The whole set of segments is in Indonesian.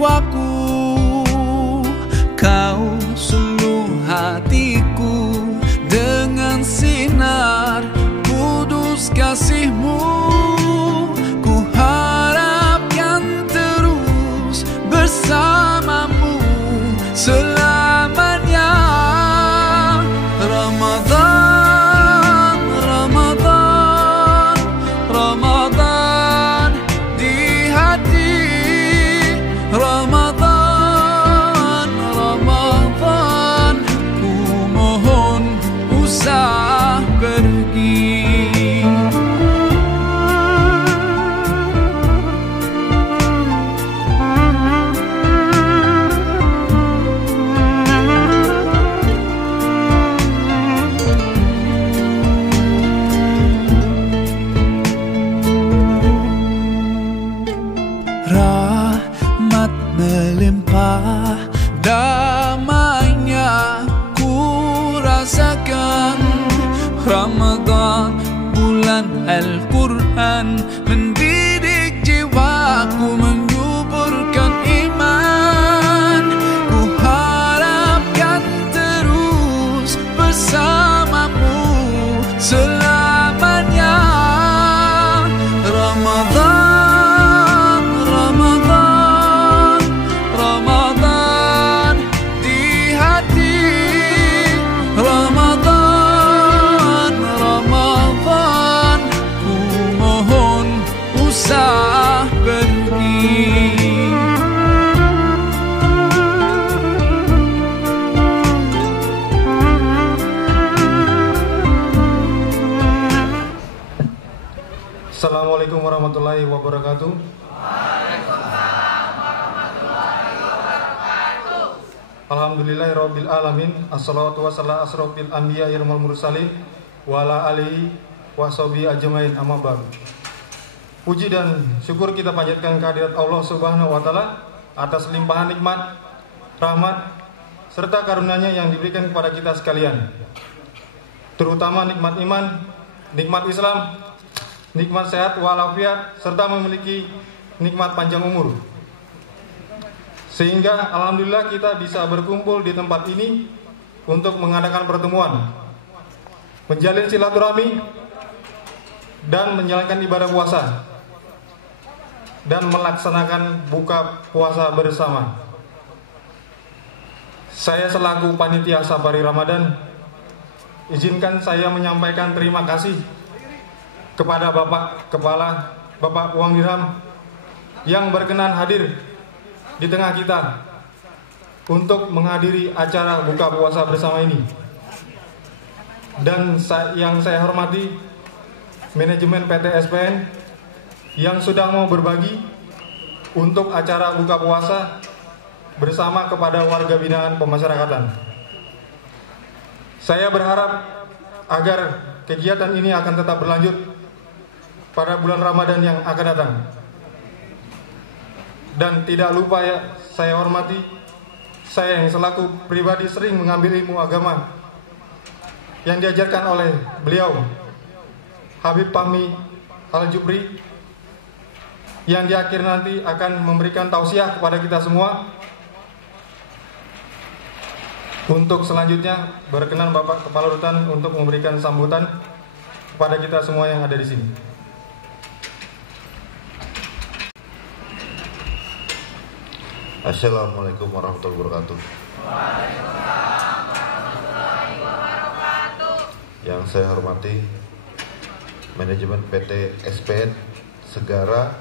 jiwaku, kau suluh hatiku dengan sinar kudus kasih-Mu. Ku harapkan terus bersamamu selamanya. Ramadan, Ramadan, Ramadan di hati. Ramadan, Ramadan, ku mohon usah pergi. Rahmat melimpah, damainya ku rasakan. Ramadan, bulan Al-Quran, mendidik jiwaku, menyuburkan iman. Ku harapkan terus bersamamu selamanya. Ramadan, Ramadan, Ramadan di hati. Ramadan, Ramadan, ku mohon usah pergi. Assalamualaikum warahmatullahi wabarakatuh. Alhamdulillahirabbil alamin. Assalatu wassalamu asrofil anbiya'i wal mursalin wa ala alihi washabihi ajmain, amma ba'du. Puji dan syukur kita panjatkan kehadirat Allah Subhanahu wa taala atas limpahan nikmat, rahmat serta karunia-Nya yang diberikan kepada kita sekalian. Terutama nikmat iman, nikmat Islam, nikmat sehat walafiat, serta memiliki nikmat panjang umur. Sehingga alhamdulillah kita bisa berkumpul di tempat ini untuk mengadakan pertemuan, menjalin silaturahmi, dan menjalankan ibadah puasa, dan melaksanakan buka puasa bersama. Saya selaku panitia Safari Ramadan, izinkan saya menyampaikan terima kasih kepada Bapak Kepala, Bapak Uang Dirham, yang berkenan hadir di tengah kita untuk menghadiri acara buka puasa bersama ini. Dan yang saya hormati manajemen PT SPN yang sudah mau berbagi untuk acara buka puasa bersama kepada warga binaan pemasyarakatan. Saya berharap agar kegiatan ini akan tetap berlanjut pada bulan Ramadan yang akan datang. Dan tidak lupa saya hormati, saya yang selaku pribadi sering mengambil ilmu agama yang diajarkan oleh beliau Habib Fahmi Al-Jubri, yang di akhir nanti akan memberikan tausiah kepada kita semua. Untuk selanjutnya berkenan Bapak Kepala Rutan untuk memberikan sambutan kepada kita semua yang ada di sini. Assalamualaikum warahmatullahi wabarakatuh. Waalaikumsalam warahmatullahi wabarakatuh. Yang saya hormati manajemen PT SPN Segara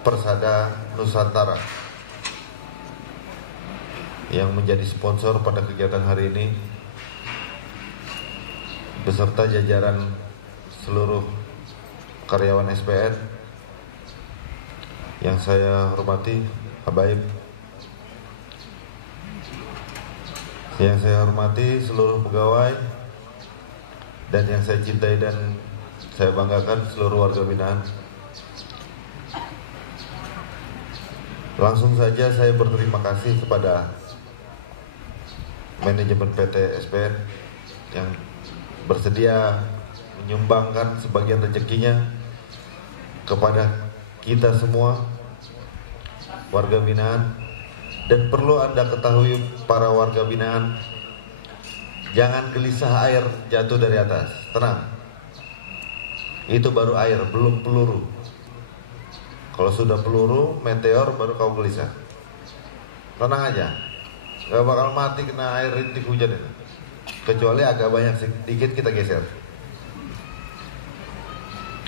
Persada Nusantara yang menjadi sponsor pada kegiatan hari ini, beserta jajaran seluruh karyawan SPN. Yang saya hormati Habaib, yang saya hormati seluruh pegawai, dan yang saya cintai dan saya banggakan seluruh warga binaan. Langsung saja saya berterima kasih kepada manajemen PT SPN yang bersedia menyumbangkan sebagian rezekinya kepada kita semua warga binaan. Dan perlu Anda ketahui para warga binaan, jangan gelisah air jatuh dari atas. Tenang, itu baru air, belum peluru. Kalau sudah peluru, meteor, baru kau gelisah. Tenang aja, gak bakal mati kena air rintik hujan itu. Kecuali agak banyak sedikit kita geser.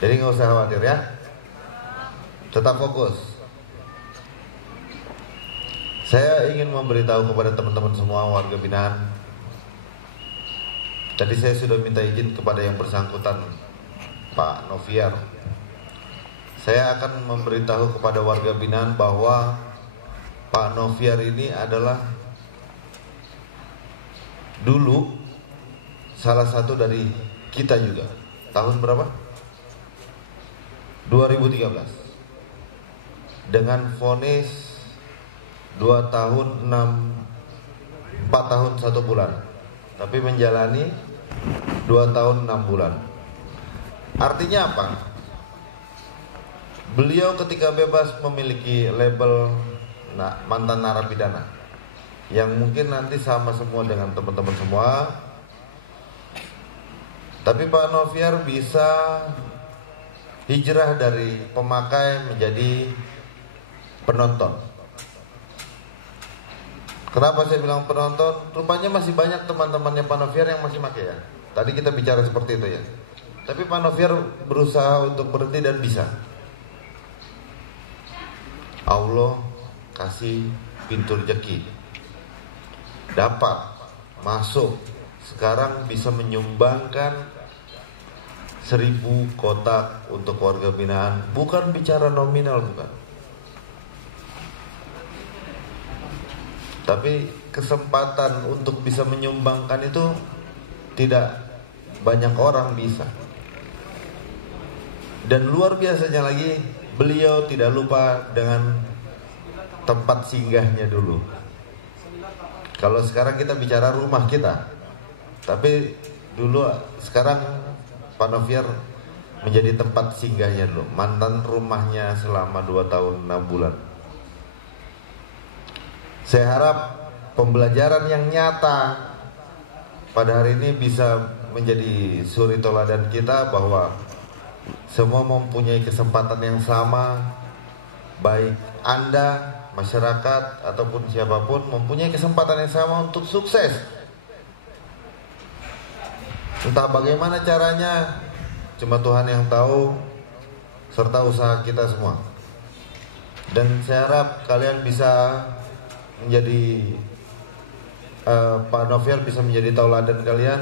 Jadi gak usah khawatir ya. Tetap fokus. Saya ingin memberitahu kepada teman-teman semua warga binaan. Tadi saya sudah minta izin kepada yang bersangkutan, Pak Noviar. Saya akan memberitahu kepada warga binaan bahwa Pak Noviar ini adalah dulu salah satu dari kita juga. Tahun berapa? 2013. Dengan vonis 4 tahun 1 bulan, tapi menjalani 2 tahun 6 bulan. Artinya apa? Beliau ketika bebas memiliki label mantan narapidana, yang mungkin nanti sama semua dengan teman-teman semua. Tapi Pak Noviar bisa hijrah dari pemakai menjadi penonton. Kenapa saya bilang penonton? Rupanya masih banyak teman-temannya Pak Noviar yang masih pakai ya. Tadi kita bicara seperti itu ya. Tapi Pak Noviar berusaha untuk berhenti dan bisa. Allah kasih pintu rezeki. Dapat masuk. Sekarang bisa menyumbangkan 1000 kotak untuk warga binaan. Bukan bicara nominal, bukan. Tapi kesempatan untuk bisa menyumbangkan itu tidak banyak orang bisa. Dan luar biasanya lagi, beliau tidak lupa dengan tempat singgahnya dulu. Kalau sekarang kita bicara rumah kita, tapi dulu sekarang Pak Noviar menjadi tempat singgahnya dulu. Mantan rumahnya selama 2 tahun 6 bulan. Saya harap pembelajaran yang nyata pada hari ini bisa menjadi suri toladan kita bahwa semua mempunyai kesempatan yang sama. Baik Anda, masyarakat, ataupun siapapun mempunyai kesempatan yang sama untuk sukses. Entah bagaimana caranya, cuma Tuhan yang tahu, serta usaha kita semua. Dan saya harap kalian bisa menjadi Pak Noviar bisa menjadi tauladan kalian,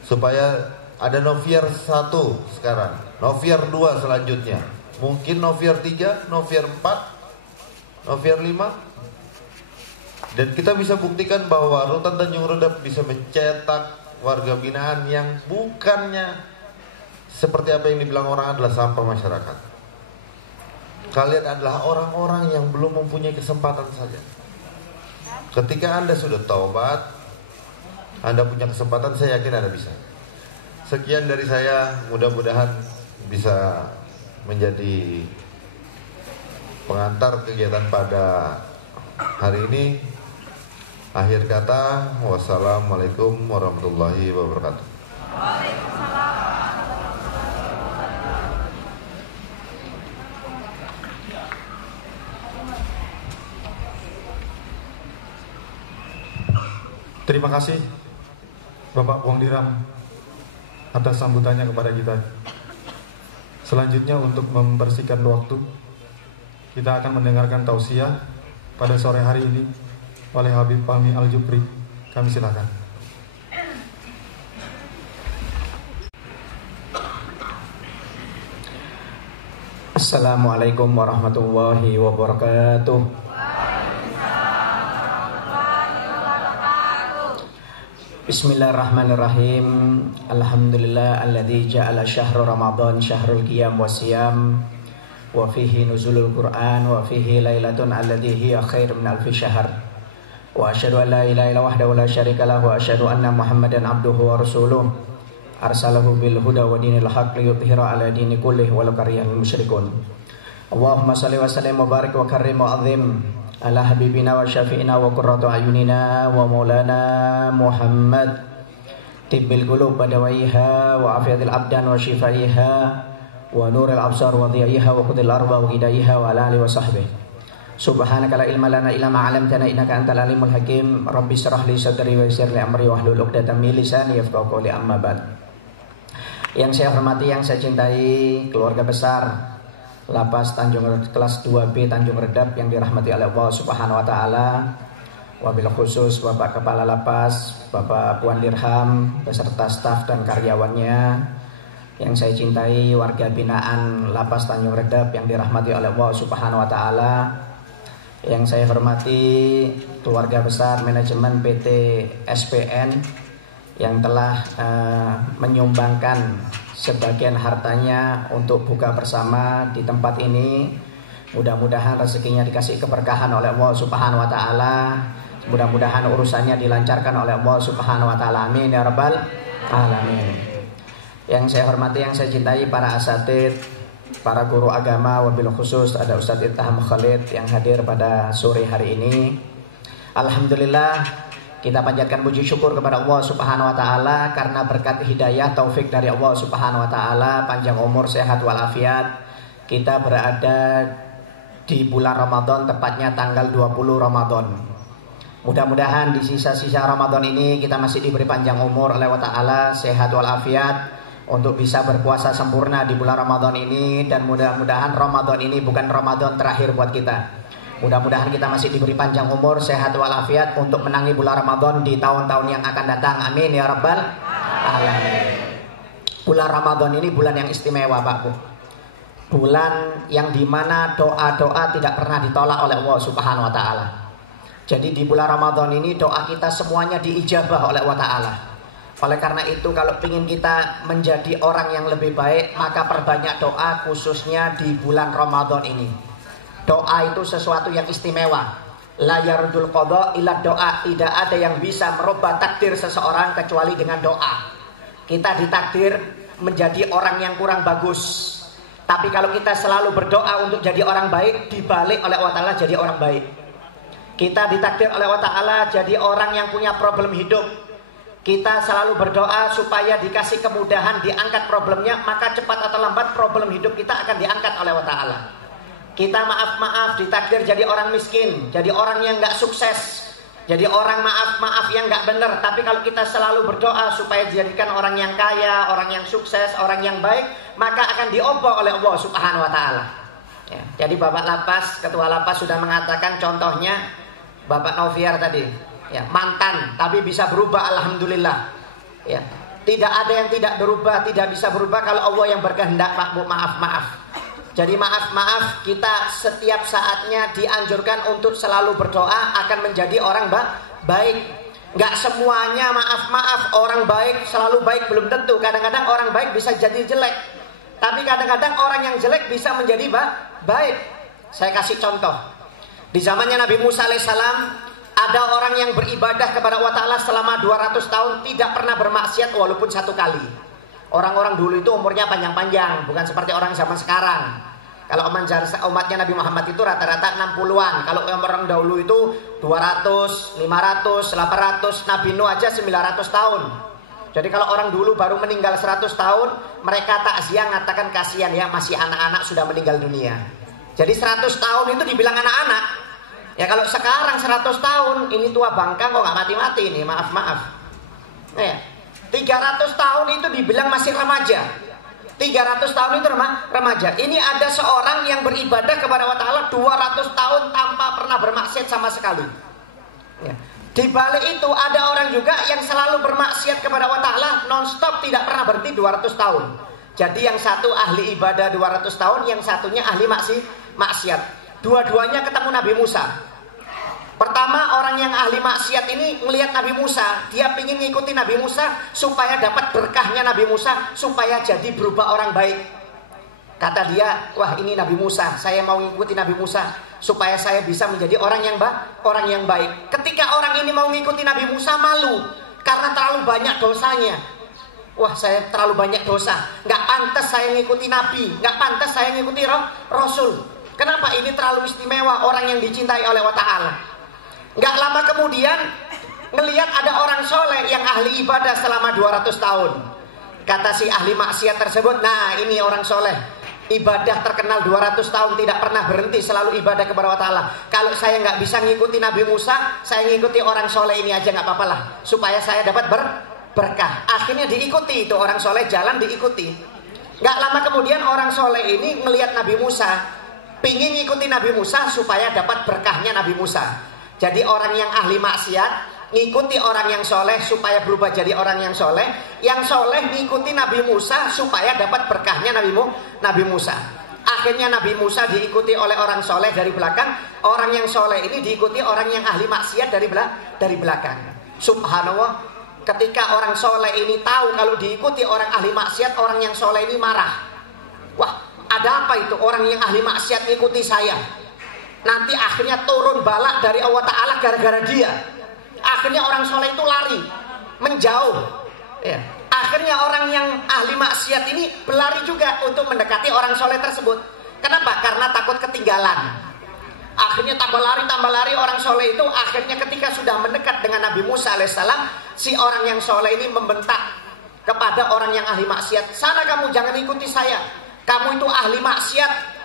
supaya ada Noviar 1 sekarang, Noviar 2 selanjutnya, mungkin Noviar 3, Noviar 4, Noviar 5. Dan kita bisa buktikan bahwa Rutan Tanjung Redap bisa mencetak warga binaan yang bukannya seperti apa yang dibilang orang adalah sampah masyarakat. Kalian adalah orang-orang yang belum mempunyai kesempatan saja. Ketika Anda sudah taubat, Anda punya kesempatan, saya yakin Anda bisa. Sekian dari saya, mudah-mudahan bisa menjadi pengantar kegiatan pada hari ini. Akhir kata, wassalamualaikum warahmatullahi wabarakatuh. Terima kasih Bapak Buang Diram atas sambutannya kepada kita. Selanjutnya untuk membersihkan waktu, kita akan mendengarkan tausiah pada sore hari ini oleh Habib Fahmi Al-Jufri. Kami silakan. Assalamualaikum warahmatullahi wabarakatuh. Bismillahirrahmanirrahim. Alhamdulillah alladzi ja'ala syahra Ramadan syahrul qiyam wasiyam wa fihi nuzulul Qur'an wa fihi lailatun alladzi hiya khair min alfi syahr. Wa asyhadu an la ilaha illa wahdahu la syarika lahu wa asyhadu anna Muhammadan abduhu wa rasuluh arsalahu bil huda wa dinil haqq liyudhhira ala dini kullih walau karihal musyrikun. Allahumma salli wa sallim wa barik wa karrim wa azim ala habibina wa syafi'ina wa qurratu ayunina wa maulana Muhammad tibbil qulub badawaiha wa afiyatil abdan wa shifaiha wa nuril absar wa dhiyaiha wa qudil arba wa hidayaiha wa ala alihi wa sahbihi. Subhanaka la ilma lana illa ma 'allamtana innaka antal alimul hakim. Rabbi shrah li sadri wa yassir li amri wahlul 'uqdatam min lisani yafqahu qawli, amma ba'd. Yang saya hormati, yang saya cintai keluarga besar Lapas Tanjung kelas 2B Tanjung Redap yang dirahmati oleh Allah Subhanahu wa taala. Wabil khusus Bapak Kepala Lapas, Bapak Puan Dirham beserta staf dan karyawannya. Yang saya cintai warga binaan Lapas Tanjung Redap yang dirahmati oleh Allah Subhanahu wa taala. Yang saya hormati keluarga besar manajemen PT SPN yang telah menyumbangkan sebagian hartanya untuk buka bersama di tempat ini. Mudah-mudahan rezekinya dikasih keberkahan oleh Allah Subhanahu wa taala. Mudah-mudahan urusannya dilancarkan oleh Allah Subhanahu wa taala. Amin ya rabbal alamin. Yang saya hormati, yang saya cintai para asatidz, para guru agama, wabil khusus ada Ustadz Ittiham Khalid yang hadir pada sore hari ini. Alhamdulillah, kita panjatkan puji syukur kepada Allah Subhanahu wa taala karena berkat hidayah taufik dari Allah Subhanahu wa taala, panjang umur, sehat walafiat, kita berada di bulan Ramadan, tepatnya tanggal 20 Ramadan. Mudah-mudahan di sisa-sisa Ramadan ini kita masih diberi panjang umur oleh Allah taala, sehat walafiat untuk bisa berpuasa sempurna di bulan Ramadan ini, dan mudah-mudahan Ramadan ini bukan Ramadan terakhir buat kita. Mudah-mudahan kita masih diberi panjang umur, sehat walafiat untuk menangi bulan Ramadan di tahun-tahun yang akan datang. Amin ya rabbal alamin. Bulan Ramadan ini bulan yang istimewa, Pak Bu. Bulan yang dimana doa-doa tidak pernah ditolak oleh Allah Subhanahu wa taala. Jadi di bulan Ramadan ini doa kita semuanya diijabah oleh Allah taala. Oleh karena itu, kalau ingin kita menjadi orang yang lebih baik, maka perbanyak doa, khususnya di bulan Ramadan ini. Doa itu sesuatu yang istimewa. La yardul qadha illa doa. Tidak ada yang bisa merubah takdir seseorang kecuali dengan doa. Kita ditakdir menjadi orang yang kurang bagus, tapi kalau kita selalu berdoa untuk jadi orang baik, dibalik oleh Allah Ta'ala jadi orang baik. Kita ditakdir oleh Allah Ta'ala jadi orang yang punya problem hidup. Kita selalu berdoa supaya dikasih kemudahan, diangkat problemnya, maka cepat atau lambat problem hidup kita akan diangkat oleh Allah Ta'ala. Kita maaf-maaf ditakdir jadi orang miskin, jadi orang yang gak sukses, jadi orang maaf-maaf yang gak benar. Tapi kalau kita selalu berdoa supaya dijadikan orang yang kaya, orang yang sukses, orang yang baik, maka akan diobok oleh Allah Subhanahu wa taala. Ya, jadi Bapak Lapas, Ketua Lapas sudah mengatakan contohnya Bapak Noviar tadi, ya, mantan tapi bisa berubah, alhamdulillah. Ya, tidak ada yang tidak berubah, tidak bisa berubah kalau Allah yang berkehendak, Pak Bu. Maaf-maaf. Jadi maaf-maaf, kita setiap saatnya dianjurkan untuk selalu berdoa akan menjadi orang baik. Nggak semuanya maaf-maaf orang baik selalu baik, belum tentu. Kadang-kadang orang baik bisa jadi jelek. Tapi kadang-kadang orang yang jelek bisa menjadi baik. Saya kasih contoh. Di zamannya Nabi Musa alaihissalam, ada orang yang beribadah kepada Allah Ta'ala selama 200 tahun tidak pernah bermaksiat walaupun satu kali. Orang-orang dulu itu umurnya panjang-panjang, bukan seperti orang zaman sekarang. Kalau umatnya Nabi Muhammad itu rata-rata 60-an. Kalau orang dahulu itu 200, 500, 800. Nabi Nuh aja 900 tahun. Jadi kalau orang dulu baru meninggal 100 tahun, mereka takziah mengatakan kasihan ya, masih anak-anak sudah meninggal dunia. Jadi 100 tahun itu dibilang anak-anak. Ya kalau sekarang 100 tahun, ini tua bangka kok gak mati-mati ini, maaf-maaf. Ya, 300 tahun itu dibilang masih remaja. 300 tahun itu remaja. Ini ada seorang yang beribadah kepada Allah Ta'ala 200 tahun tanpa pernah bermaksiat sama sekali. Ya. Di balik itu ada orang juga yang selalu bermaksiat kepada Allah Ta'ala non-stop, tidak pernah berhenti 200 tahun. Jadi yang satu ahli ibadah 200 tahun, yang satunya ahli maksiat. Dua-duanya ketemu Nabi Musa. Pertama, orang yang ahli maksiat ini melihat Nabi Musa, dia ingin mengikuti Nabi Musa supaya dapat berkahnya Nabi Musa, supaya jadi berubah orang baik. Kata dia, wah ini Nabi Musa, saya mau mengikuti Nabi Musa supaya saya bisa menjadi orang yang baik. Ketika orang ini mau mengikuti Nabi Musa, malu karena terlalu banyak dosanya. Wah, saya terlalu banyak dosa, nggak pantas saya mengikuti Nabi, nggak pantas saya mengikuti Rasul. Kenapa ini terlalu istimewa, orang yang dicintai oleh Allah Ta'ala? Gak lama kemudian ngelihat ada orang soleh yang ahli ibadah selama 200 tahun. Kata si ahli maksiat tersebut, nah ini orang soleh, ibadah terkenal 200 tahun tidak pernah berhenti, selalu ibadah kepada Allah Ta'ala. Kalau saya gak bisa ngikuti Nabi Musa, saya ngikuti orang soleh ini aja gak apa-apa lah, supaya saya dapat berkah. Akhirnya diikuti itu orang soleh, jalan diikuti. Gak lama kemudian orang soleh ini ngelihat Nabi Musa, pingin ngikuti Nabi Musa supaya dapat berkahnya Nabi Musa. Jadi orang yang ahli maksiat ngikuti orang yang soleh supaya berubah jadi orang yang soleh. Yang soleh ngikuti Nabi Musa supaya dapat berkahnya Nabi Musa. Akhirnya Nabi Musa diikuti oleh orang soleh dari belakang. Orang yang soleh ini diikuti orang yang ahli maksiat dari belakang. Subhanallah, ketika orang soleh ini tahu kalau diikuti orang ahli maksiat, orang yang soleh ini marah. Wah, ada apa itu? Orang yang ahli maksiat ngikuti saya. Nanti akhirnya turun balak dari Allah Ta'ala gara-gara dia. Akhirnya orang soleh itu lari, menjauh. Ya. Akhirnya orang yang ahli maksiat ini berlari juga untuk mendekati orang soleh tersebut. Kenapa? Karena takut ketinggalan. Akhirnya tambah lari orang soleh itu. Akhirnya ketika sudah mendekat dengan Nabi Musa alaihissalam, si orang yang soleh ini membentak kepada orang yang ahli maksiat, sana kamu, jangan ikuti saya. Kamu itu ahli maksiat,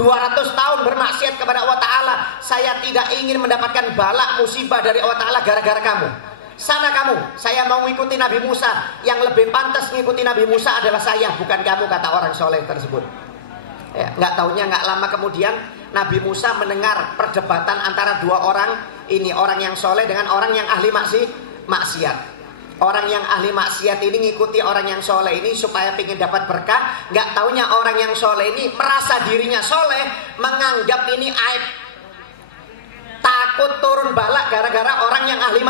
200 tahun bermaksiat kepada Allah Ta'ala. Saya tidak ingin mendapatkan balak musibah dari Allah Ta'ala gara-gara kamu. Sana kamu, saya mau mengikuti Nabi Musa. Yang lebih pantas mengikuti Nabi Musa adalah saya, bukan kamu, kata orang soleh tersebut. Ya, nggak taunya nggak lama kemudian Nabi Musa mendengar perdebatan antara dua orang ini, orang yang soleh dengan orang yang ahli maksiat. Orang yang ahli maksiat ini ngikuti orang yang soleh ini supaya ingin dapat berkah. Gak taunya orang yang soleh ini merasa dirinya soleh, menganggap ini aib. Takut turun balak gara-gara orang yang ahli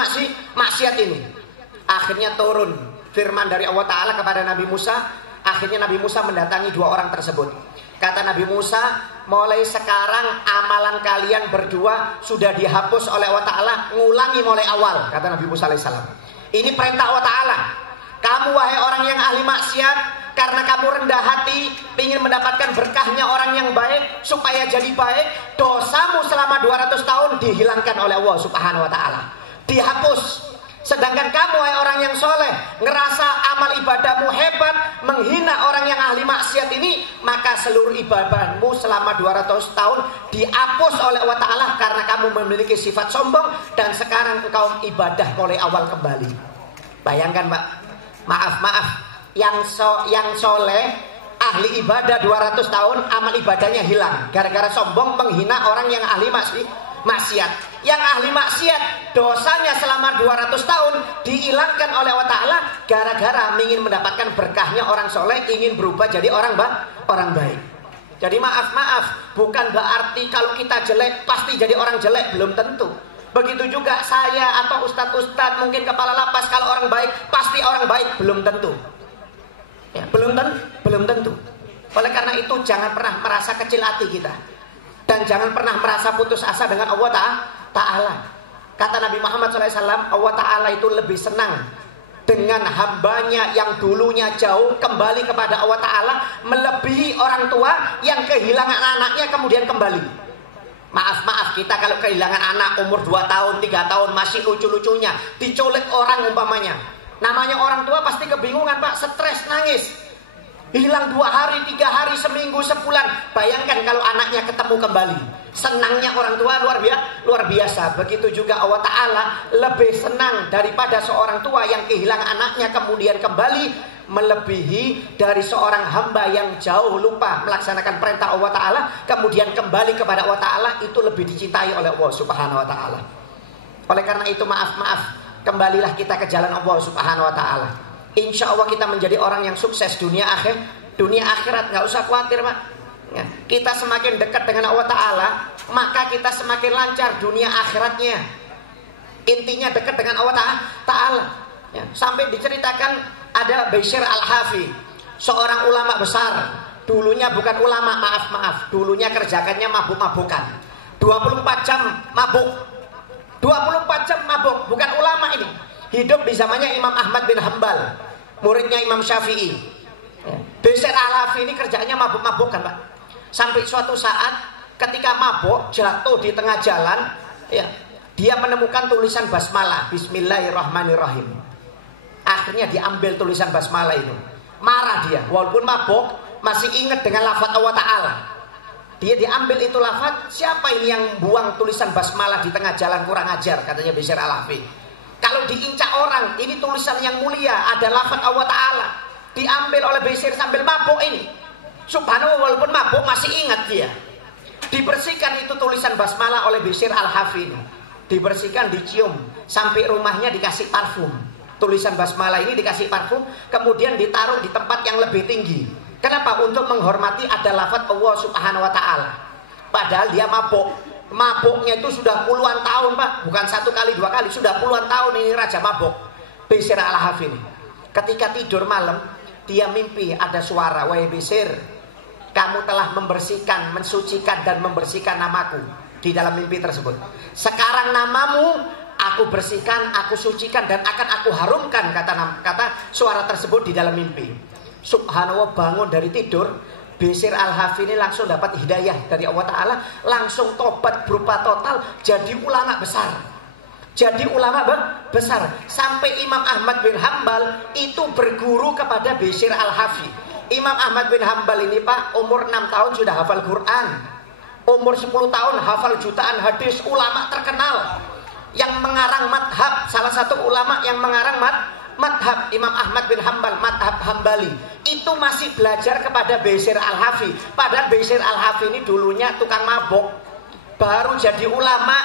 maksiat ini. Akhirnya turun firman dari Allah Ta'ala kepada Nabi Musa. Akhirnya Nabi Musa mendatangi dua orang tersebut. Kata Nabi Musa, mulai sekarang amalan kalian berdua sudah dihapus oleh Allah Ta'ala. Ngulangi mulai awal, kata Nabi Musa alaihissalam. Ini perintah Allah Ta'ala. Kamu wahai orang yang ahli maksiat, karena kamu rendah hati, ingin mendapatkan berkahnya orang yang baik supaya jadi baik, dosamu selama 200 tahun dihilangkan oleh Allah Subhanahu wa Ta'ala, dihapus. Sedangkan kamu wahai orang yang soleh, ngerasa amal ibadahmu hebat, menghina orang yang ahli maksiat ini, maka seluruh ibadahmu selama 200 tahun dihapus oleh Allah Ta'ala karena kamu memiliki sifat sombong dan sekarang engkau ibadah mulai awal kembali. Bayangkan Pak, maaf, yang soleh ahli ibadah 200 tahun amal ibadahnya hilang gara-gara sombong menghina orang yang ahli maksiat. Yang ahli maksiat dosanya selama 200 tahun dihilangkan oleh Allah Ta'ala gara-gara ingin mendapatkan berkahnya orang soleh, ingin berubah jadi orang baik. Jadi maaf, bukan berarti kalau kita jelek pasti jadi orang jelek, belum tentu. Begitu juga saya atau ustadz mungkin kepala lapas, kalau orang baik pasti orang baik, belum tentu. Ya, belum tentu. Oleh karena itu jangan pernah merasa kecil hati kita, dan jangan pernah merasa putus asa dengan Allah Ta'ala. Kata Nabi Muhammad SAW, Allah Ta'ala itu lebih senang dengan hambanya yang dulunya jauh kembali kepada Allah Ta'ala, melebihi orang tua yang kehilangan anaknya kemudian kembali. Maaf, kita kalau kehilangan anak umur 2 tahun, 3 tahun masih lucu-lucunya, diculik orang umpamanya, namanya orang tua pasti kebingungan Pak, stres, nangis. Hilang 2 hari, 3 hari, seminggu, sebulan. Bayangkan kalau anaknya ketemu kembali, senangnya orang tua luar biasa. Begitu juga Allah Ta'ala lebih senang daripada seorang tua yang kehilangan anaknya kemudian kembali, melebihi dari seorang hamba yang jauh lupa melaksanakan perintah Allah Ta'ala kemudian kembali kepada Allah Ta'ala. Itu lebih dicintai oleh Allah Subhanahu wa Ta'ala. Oleh karena itu maaf, kembalilah kita ke jalan Allah Subhanahu wa Ta'ala. Insya Allah kita menjadi orang yang sukses dunia akhirat. Gak usah khawatir Pak ya, kita semakin dekat dengan Allah Ta'ala, maka kita semakin lancar dunia akhiratnya. Intinya dekat dengan Allah Ta'ala ya. Sampai diceritakan ada Bashir Al-Hafi, seorang ulama besar. Dulunya bukan ulama, maaf, dulunya kerjakannya mabuk-mabukan, 24 jam mabuk, 24 jam mabuk. Bukan ulama ini, hidup di zamannya Imam Ahmad bin Hanbal, muridnya Imam Syafi'i. Bashir Al-Hafi ini kerjanya mabuk-mabukan Pak. Sampai suatu saat ketika mabuk jatuh di tengah jalan, ya, dia menemukan tulisan basmalah, Bismillahirrahmanirrahim. Akhirnya diambil tulisan basmalah itu. Marah dia, walaupun mabuk masih ingat dengan lafaz Allah Ta'ala. Dia diambil itu lafaz, siapa ini yang buang tulisan basmalah di tengah jalan, kurang ajar, katanya Bishr Al-Hafi. Kalau diincar orang, ini tulisan yang mulia, ada lafaz Allah Ta'ala. Diambil oleh Bishr sambil mabuk ini. Subhanallah, walaupun mabuk masih ingat dia. Dibersihkan itu tulisan basmalah oleh Bishr Al-Hafi. Dibersihkan, dicium, sampai rumahnya dikasih parfum. Tulisan basmalah ini dikasih parfum, kemudian ditaruh di tempat yang lebih tinggi. Kenapa? Untuk menghormati ada lafaz Allah Subhanahu wa Ta'ala. Padahal dia mabuk. Mabuknya itu sudah puluhan tahun, Pak. Bukan 1 kali 2 kali, sudah puluhan tahun ini raja mabuk. Bishr Al-Hafi ini. Ketika tidur malam, dia mimpi ada suara, "Wahai Bishr, kamu telah membersihkan, mensucikan dan membersihkan namaku." Di dalam mimpi tersebut. Sekarang namamu aku bersihkan, aku sucikan dan akan aku harumkan, kata suara tersebut di dalam mimpi. Subhanallah, bangun dari tidur, Bishr Al-Hafi ini langsung dapat hidayah dari Allah Ta'ala, langsung tobat berupa total, jadi ulama besar. Jadi ulama besar. Sampai Imam Ahmad bin Hanbal itu berguru kepada Bishr Al-Hafi. Imam Ahmad bin Hanbal ini, Pak, umur 6 tahun sudah hafal Quran. Umur 10 tahun hafal jutaan hadis, ulama terkenal. Yang mengarang madhab, salah satu ulama yang mengarang madhab, Imam Ahmad bin Hanbal, madhab Hambali. Itu masih belajar kepada Bishr Al-Hafi. Padahal Bishr Al-Hafi ini dulunya tukang mabuk. Baru jadi ulama,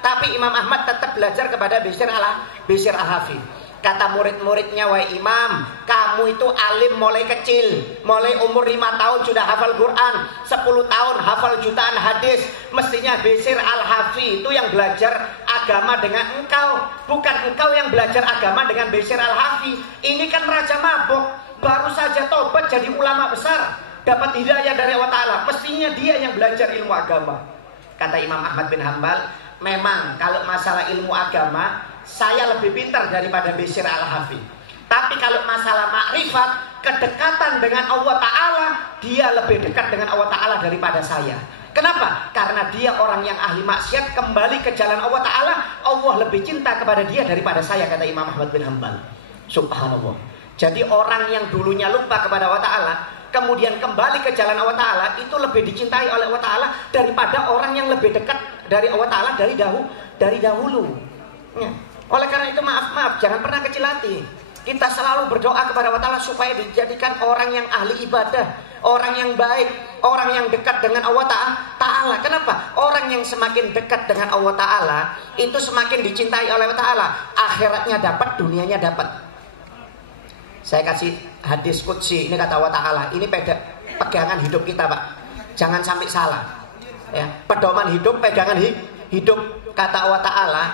tapi Imam Ahmad tetap belajar kepada Bishr Al-Hafi. Kata murid-muridnya, "Wahai Imam, kamu itu alim mulai kecil. Mulai umur 5 tahun sudah hafal Quran, 10 tahun hafal jutaan hadis. Mestinya Bishr Al-Hafi itu yang belajar agama dengan engkau. Bukan engkau yang belajar agama dengan Bishr Al-Hafi. Ini kan raja mabuk, baru saja tobat jadi ulama besar, dapat hidayah dari Allah Ta'ala. Mestinya dia yang belajar ilmu agama." Kata Imam Ahmad bin Hanbal, memang kalau masalah ilmu agama saya lebih pintar daripada Bishr Al-Hafi. Tapi kalau masalah makrifat, kedekatan dengan Allah Ta'ala, dia lebih dekat dengan Allah Ta'ala daripada saya. Kenapa? Karena dia orang yang ahli maksiat, kembali ke jalan Allah Ta'ala, Allah lebih cinta kepada dia daripada saya, kata Imam Ahmad bin Hanbal. Subhanallah. Jadi orang yang dulunya lupa kepada Allah Ta'ala, kemudian kembali ke jalan Allah Ta'ala, itu lebih dicintai oleh Allah Ta'ala daripada orang yang lebih dekat dari Allah Ta'ala dari dahulu. Ya. Oleh karena itu maaf, jangan pernah kecil hati. Kita selalu berdoa kepada Allah Ta'ala supaya dijadikan orang yang ahli ibadah, orang yang baik, orang yang dekat dengan Allah Ta'ala. Kenapa? Orang yang semakin dekat dengan Allah Ta'ala, itu semakin dicintai oleh Allah Ta'ala. Akhiratnya dapat, dunianya dapat. Saya kasih hadis qudsi, ini kata Allah Ta'ala. Ini pegangan hidup kita, Pak. Jangan sampai salah. Ya, pedoman hidup, pegangan hidup. Kata Allah Ta'ala,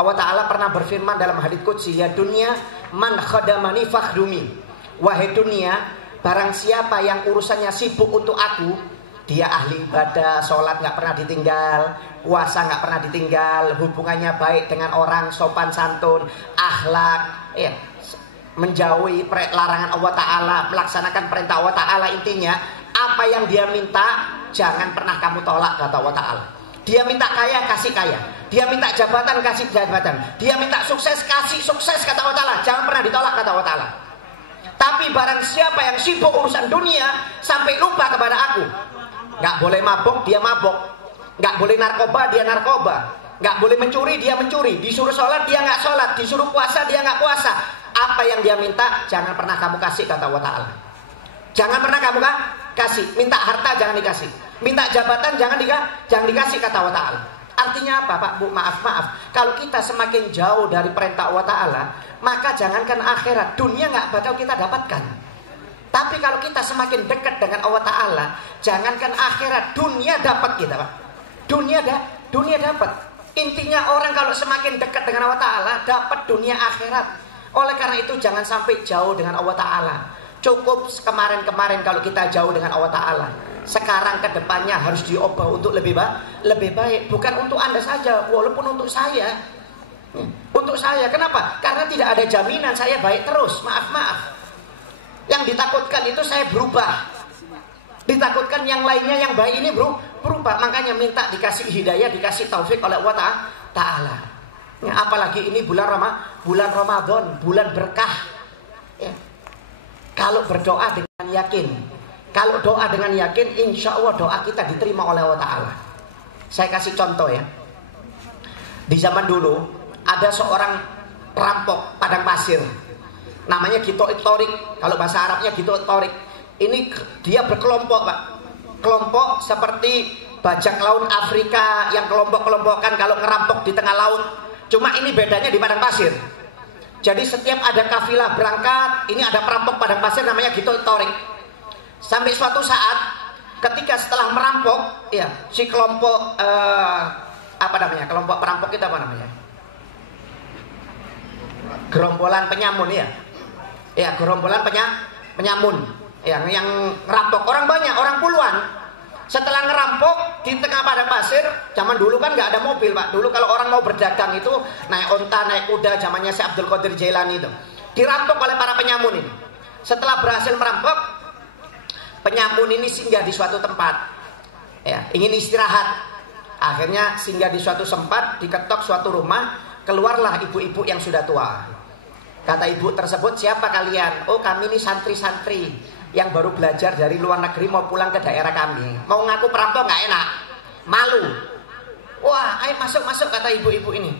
Allah Ta'ala pernah berfirman dalam hadits qudsi, "Ya dunia, man khadamani fakhdumi." Wahai dunia, barang siapa yang urusannya sibuk untuk aku, dia ahli ibadah, sholat gak pernah ditinggal, puasa gak pernah ditinggal, hubungannya baik dengan orang, sopan santun, akhlak, ya, menjauhi larangan Allah Ta'ala, melaksanakan perintah Allah Ta'ala. Intinya, apa yang dia minta, jangan pernah kamu tolak, kata Allah Ta'ala. Dia minta kaya, kasih kaya. Dia minta jabatan, kasih jabatan. Dia minta sukses, kasih sukses, kata Allah Ta'ala. Jangan pernah ditolak, kata Allah Ta'ala. Tapi barang siapa yang sibuk urusan dunia sampai lupa kepada aku, gak boleh mabuk, dia mabuk. Gak boleh narkoba, dia narkoba. Gak boleh mencuri, dia mencuri. Disuruh sholat, dia gak sholat. Disuruh puasa, dia gak puasa. Apa yang dia minta, jangan pernah kamu kasih, kata Allah Ta'ala. Jangan pernah kamu kasih. Minta harta, jangan dikasih. Minta jabatan, jangan dikasih, kata Allah Ta'ala. Artinya apa, Pak, Bu? Maaf. Kalau kita semakin jauh dari perintah Allah Ta'ala, maka jangankan akhirat, dunia gak bakal kita dapatkan. Tapi kalau kita semakin dekat dengan Allah Ta'ala, jangankan akhirat, dunia dapat kita, Pak. Dunia dapat. Intinya orang kalau semakin dekat dengan Allah Ta'ala, dapat dunia akhirat. Oleh karena itu jangan sampai jauh dengan Allah Ta'ala. Cukup kemarin-kemarin kalau kita jauh dengan Allah Ta'ala. Sekarang ke depannya harus diubah untuk lebih baik. Bukan untuk Anda saja, walaupun untuk saya. Untuk saya, kenapa? Karena tidak ada jaminan saya baik terus. Maaf. Yang ditakutkan itu saya berubah. Ditakutkan yang lainnya yang baik ini berubah. Makanya minta dikasih hidayah, dikasih taufik oleh Allah Ta'ala. Ya, apalagi ini bulan Ramadan, bulan berkah. Ya. Kalau berdoa dengan yakin, kalau doa dengan yakin, insya Allah doa kita diterima oleh Allah Ta'ala. Saya kasih contoh ya. Di zaman dulu ada seorang perampok padang pasir, namanya Gito Torik. Kalau bahasa Arabnya Gito Torik. Ini dia berkelompok, Pak. Kelompok seperti bajak laut Afrika yang kelompok-kelompokan kalau ngerampok di tengah laut. Cuma ini bedanya di padang pasir. Jadi setiap ada kafilah berangkat, ini ada perampok padang pasir namanya Gito Torik. Sampai suatu saat ketika setelah merampok, ya, si kelompok apa namanya? Kelompok perampok itu apa namanya? Gerombolan penyamun ya. Ya, gerombolan penyamun. Yang ngerampok orang banyak, orang puluhan. Setelah ngerampok di tengah padang pasir, zaman dulu kan nggak ada mobil, Pak. Dulu kalau orang mau berdagang itu naik onta, naik kuda, zamannya si Abdul Qadir Jailani itu. Dirampok oleh para penyamun ini. Setelah berhasil merampok, penyamun ini singgah di suatu tempat. Ya, ingin istirahat. Akhirnya singgah di suatu tempat, diketok suatu rumah, keluarlah ibu-ibu yang sudah tua. Kata ibu tersebut, "Siapa kalian?" "Oh, kami ini santri-santri yang baru belajar dari luar negeri mau pulang ke daerah kami. Mau ngaku perampok nggak enak, malu." "Wah, ayo masuk," kata ibu-ibu ini.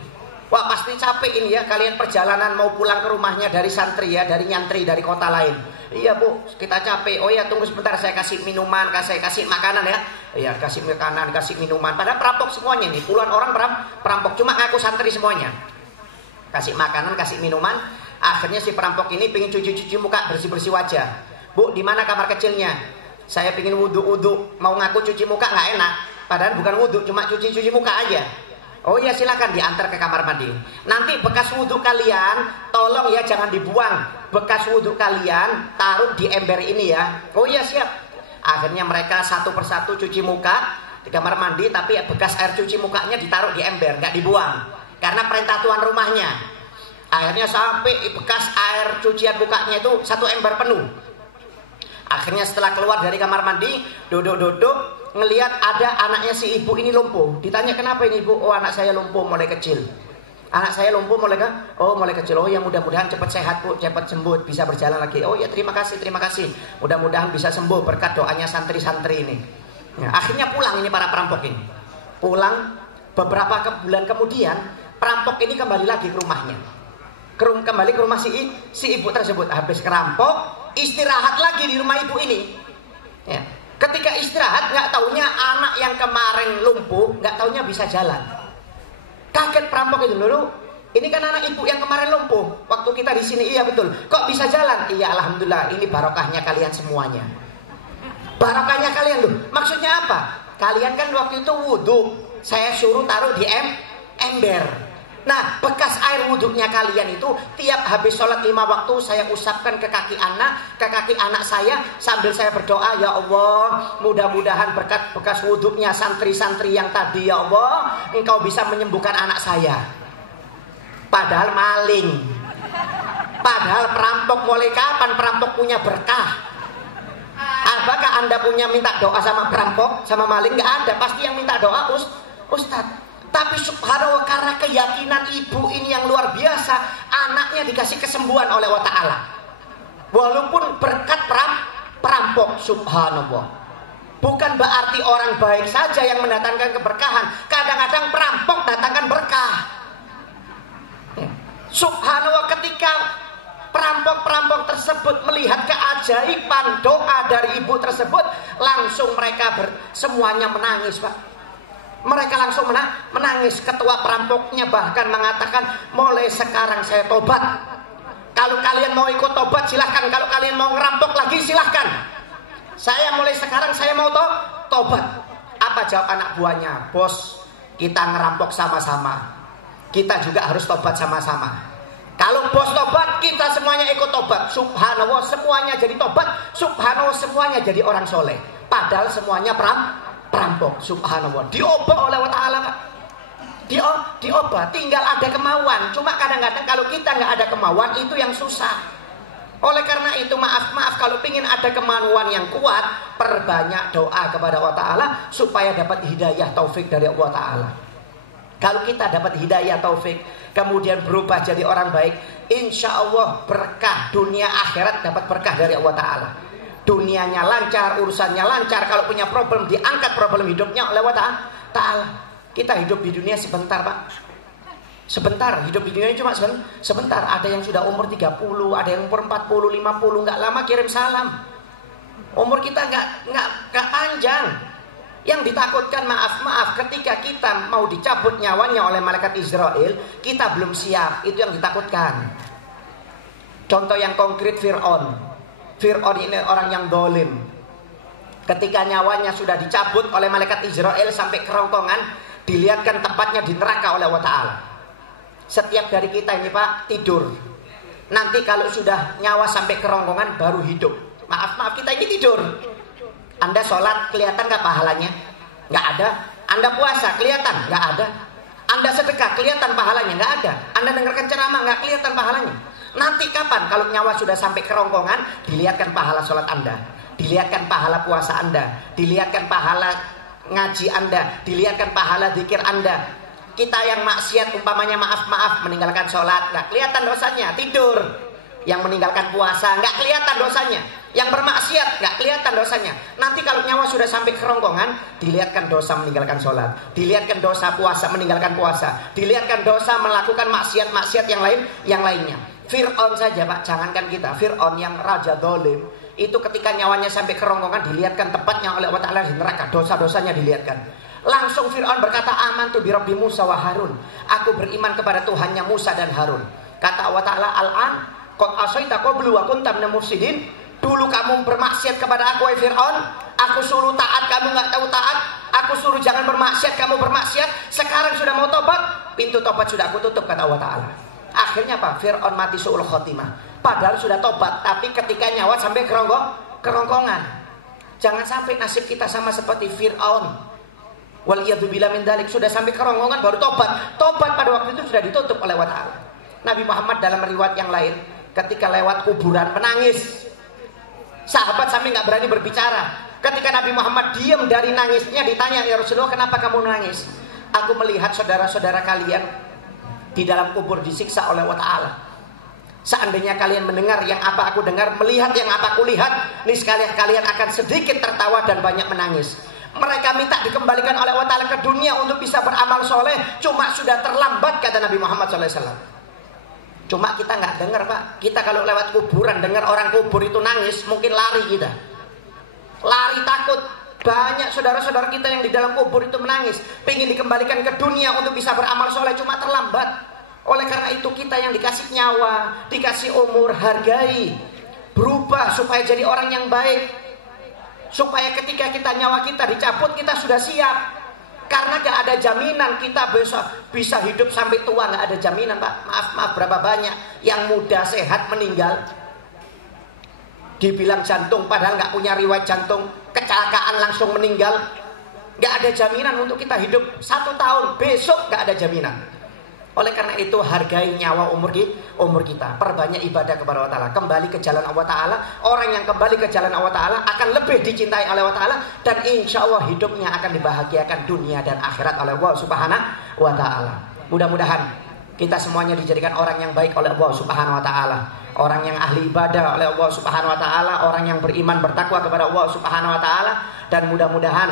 "Wah, pasti capek ini ya, kalian perjalanan mau pulang ke rumahnya dari santri ya, dari nyantri, dari kota lain." "Iya Bu, kita capek." "Oh ya, tunggu sebentar, saya kasih minuman, saya kasih makanan ya." "Iya, kasih makanan, kasih minuman." Padahal perampok semuanya nih, puluhan orang perampok, cuma ngaku santri semuanya. Kasih makanan, kasih minuman. Akhirnya si perampok ini pengen cuci-cuci muka, bersih-bersih wajah. "Bu, di mana kamar kecilnya?" "Saya pengen wudhu. Mau ngaku cuci muka nggak enak. Padahal bukan wudhu, cuma cuci muka aja." "Oh ya, silakan diantar ke kamar mandi. Nanti bekas wudhu kalian, tolong ya jangan dibuang. Bekas wudhu kalian taruh di ember ini ya." "Oh ya, siap." Akhirnya mereka satu persatu cuci muka di kamar mandi, tapi bekas air cuci mukanya ditaruh di ember, nggak dibuang. Karena perintah tuan rumahnya. Akhirnya sampai bekas air cucian mukanya itu satu ember penuh. Akhirnya setelah keluar dari kamar mandi, duduk-duduk, ngelihat ada anaknya si ibu ini lumpuh. Ditanya, "Kenapa ini ibu?" "Oh, anak saya lumpuh mulai kecil." "Anak saya lumpuh mulai kecil." "Oh ya, mudah-mudahan cepat sehat Bu, cepat sembuh, bisa berjalan lagi." "Oh ya, terima kasih. Mudah-mudahan bisa sembuh berkat doanya santri-santri ini." Ya, akhirnya pulang ini para perampok ini. Pulang beberapa bulan kemudian, perampok ini kembali lagi ke rumahnya. Kembali ke rumah si ibu tersebut. Habis kerampok, istirahat lagi di rumah ibu ini. Ya. Ketika istirahat, nggak taunya anak yang kemarin lumpuh, nggak taunya bisa jalan. Kaget perampok itu, "Loh, ini kan anak ibu yang kemarin lumpuh. Waktu kita di sini." "Iya betul." "Kok bisa jalan?" "Iya, alhamdulillah. Ini barokahnya kalian semuanya." "Barokahnya kalian loh. Maksudnya apa?" "Kalian kan waktu itu wudhu, saya suruh taruh di ember. Nah, bekas air wudhunya kalian itu tiap habis sholat 5 waktu saya usapkan ke kaki anak saya sambil saya berdoa, ya Allah, mudah-mudahan berkat bekas wudhunya santri-santri yang tadi, ya Allah, Engkau bisa menyembuhkan anak saya." Padahal maling, padahal perampok. Mulai kapan perampok punya berkah? Apakah Anda punya minta doa sama perampok, sama maling? Nggak ada, pasti yang minta doa Ustadz. Tapi subhanallah, karena keyakinan ibu ini yang luar biasa, anaknya dikasih kesembuhan oleh Allah Ta'ala. Walaupun berkat perampok, subhanallah. Bukan berarti orang baik saja yang mendatangkan keberkahan. Kadang-kadang perampok datangkan berkah. Subhanallah, ketika perampok-perampok tersebut melihat keajaiban doa dari ibu tersebut, langsung mereka semuanya menangis, Pak. Mereka langsung menangis. Ketua perampoknya bahkan mengatakan, "Mulai sekarang saya tobat. Kalau kalian mau ikut tobat silahkan. Kalau kalian mau ngerampok lagi silahkan. Saya mulai sekarang saya mau tobat." Apa jawab anak buahnya? "Bos, kita ngerampok sama-sama. Kita juga harus tobat sama-sama. Kalau bos tobat, kita semuanya ikut tobat." Subhanallah, semuanya jadi tobat. Subhanallah, semuanya jadi orang soleh. Padahal semuanya perampok. Subhanallah, diubah oleh Allah Ta'ala, Pak. Diubah, tinggal ada kemauan. Cuma kadang-kadang kalau kita nggak ada kemauan, itu yang susah. Oleh karena itu maaf kalau ingin ada kemanuan yang kuat, perbanyak doa kepada Allah Ta'ala supaya dapat hidayah taufik dari Allah Ta'ala. Kalau kita dapat hidayah taufik, kemudian berubah jadi orang baik, insya Allah berkah dunia akhirat, dapat berkah dari Allah Ta'ala. Dunianya lancar, urusannya lancar. Kalau punya problem, diangkat problem hidupnya oleh Allah Ta'ala. Kita hidup di dunia sebentar, Pak. Sebentar, hidup di dunia cuma sebentar. Ada yang sudah umur 30, ada yang umur 40, 50, nggak lama kirim salam. Umur kita nggak panjang. Yang ditakutkan maaf ketika kita mau dicabut nyawanya oleh malaikat Israel, kita belum siap. Itu yang ditakutkan. Contoh yang konkret Fir'aun. Fir'aun ini orang yang dolim. Ketika nyawanya sudah dicabut oleh malaikat Israel sampai kerongkongan, dilihatkan tempatnya di neraka oleh Allah Ta'ala. Setiap dari kita ini Pak tidur. Nanti kalau sudah nyawa sampai kerongkongan baru hidup. Maaf kita ini tidur. Anda sholat kelihatan gak pahalanya? Gak ada. Anda puasa kelihatan? Gak ada. Anda sedekah kelihatan pahalanya? Gak ada. Anda dengarkan ceramah gak kelihatan pahalanya? Nanti kapan kalau nyawa sudah sampai kerongkongan, dilihatkan pahala sholat Anda, dilihatkan pahala puasa Anda, dilihatkan pahala ngaji Anda, dilihatkan pahala zikir Anda. Kita yang maksiat umpamanya maaf meninggalkan sholat nggak kelihatan dosanya, tidur. Yang meninggalkan puasa nggak kelihatan dosanya, yang bermaksiat nggak kelihatan dosanya. Nanti kalau nyawa sudah sampai kerongkongan, dilihatkan dosa meninggalkan sholat, dilihatkan dosa puasa meninggalkan puasa, dilihatkan dosa melakukan maksiat yang lainnya. Fir'aun saja Pak, jangankan kita, Fir'aun yang raja dolim itu ketika nyawanya sampai kerongkongan dilihatkan tempatnya oleh Allah Ta'ala di neraka, dosa-dosanya dilihatkan. Langsung Fir'aun berkata, amantu bi Rabbi Musa wa Harun. Aku beriman kepada Tuhannya Musa dan Harun. Kata Allah Ta'ala, al-an qad asaita qablu wa kunta minal mufsidin. Dulu kamu bermaksiat kepada aku wahai Fir'aun. Aku suruh taat, kamu gak tahu taat. Aku suruh jangan bermaksiat, kamu bermaksiat. Sekarang sudah mau tobat, pintu tobat sudah aku tutup, kata Allah Ta'ala. Akhirnya Pak, Fir'aun mati su'ul khotimah. Padahal sudah tobat, tapi ketika nyawa sampai kerongkongan. Jangan sampai nasib kita sama seperti Fir'aun. Waliyadzubillah min dalik, sudah sampai kerongkongan baru tobat. Tobat pada waktu itu sudah ditutup oleh Allah Ta'ala. Nabi Muhammad dalam riwayat yang lain, ketika lewat kuburan menangis. Sahabat sampai gak berani berbicara. Ketika Nabi Muhammad diam dari nangisnya, ditanya, ya Rasulullah kenapa kamu menangis? Aku melihat saudara-saudara kalian di dalam kubur disiksa oleh Allah Ta'ala. Seandainya kalian mendengar yang apa aku dengar, melihat yang apa aku lihat, niscaya kalian akan sedikit tertawa dan banyak menangis. Mereka minta dikembalikan oleh Allah Ta'ala ke dunia untuk bisa beramal soleh, cuma sudah terlambat, kata Nabi Muhammad SAW. Cuma kita nggak dengar Pak. Kita kalau lewat kuburan dengar orang kubur itu nangis, mungkin lari kita. Lari takut. Banyak saudara-saudara kita yang di dalam kubur itu menangis, pengen dikembalikan ke dunia untuk bisa beramal soleh, cuma terlambat. Oleh karena itu kita yang dikasih nyawa, dikasih umur, hargai, berubah supaya jadi orang yang baik. Supaya ketika nyawa kita dicabut, kita sudah siap. Karena gak ada jaminan kita bisa hidup sampai tua, gak ada jaminan Pak. Maaf berapa banyak yang muda sehat meninggal, dibilang jantung padahal gak punya riwayat jantung, kecelakaan langsung meninggal. Gak ada jaminan untuk kita hidup 1 tahun, besok gak ada jaminan. Oleh karena itu hargai nyawa umur kita. Perbanyak ibadah kepada Allah Ta'ala. Kembali ke jalan Allah Ta'ala. Orang yang kembali ke jalan Allah Ta'ala akan lebih dicintai oleh Allah Ta'ala. Dan insya Allah hidupnya akan dibahagiakan dunia dan akhirat oleh Allah Subhanahu wa Ta'ala. Mudah-mudahan kita semuanya dijadikan orang yang baik oleh Allah Subhanahu wa Ta'ala. Orang yang ahli ibadah oleh Allah Subhanahu wa Ta'ala. Orang yang beriman bertakwa kepada Allah Subhanahu wa Ta'ala. Dan mudah-mudahan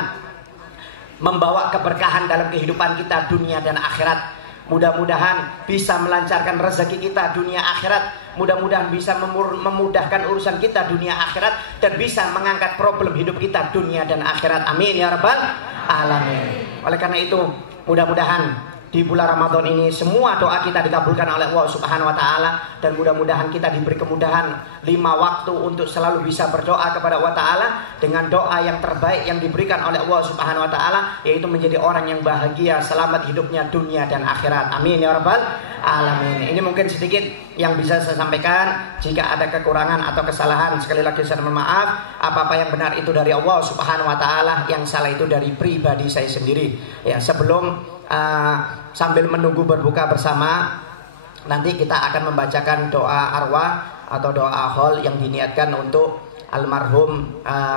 membawa keberkahan dalam kehidupan kita dunia dan akhirat. Mudah-mudahan bisa melancarkan rezeki kita dunia akhirat. Mudah-mudahan bisa memudahkan urusan kita dunia akhirat. Dan bisa mengangkat problem hidup kita dunia dan akhirat. Amin ya rabbal alamin. Oleh karena itu mudah-mudahan di bulan Ramadan ini semua doa kita dikabulkan oleh Allah Subhanahu wa Ta'ala. Dan mudah-mudahan kita diberi kemudahan 5 waktu untuk selalu bisa berdoa kepada Allah Ta'ala dengan doa yang terbaik yang diberikan oleh Allah Subhanahu wa Ta'ala, yaitu menjadi orang yang bahagia, selamat hidupnya dunia dan akhirat. Amin ya rabbal alamin. Ini mungkin sedikit yang bisa saya sampaikan. Jika ada kekurangan atau kesalahan, sekali lagi saya mohon maaf. Apa-apa yang benar itu dari Allah Subhanahu wa Ta'ala, yang salah itu dari pribadi saya sendiri. Ya, sebelum sambil menunggu berbuka bersama, nanti kita akan membacakan doa arwah atau doa hol yang diniatkan untuk almarhum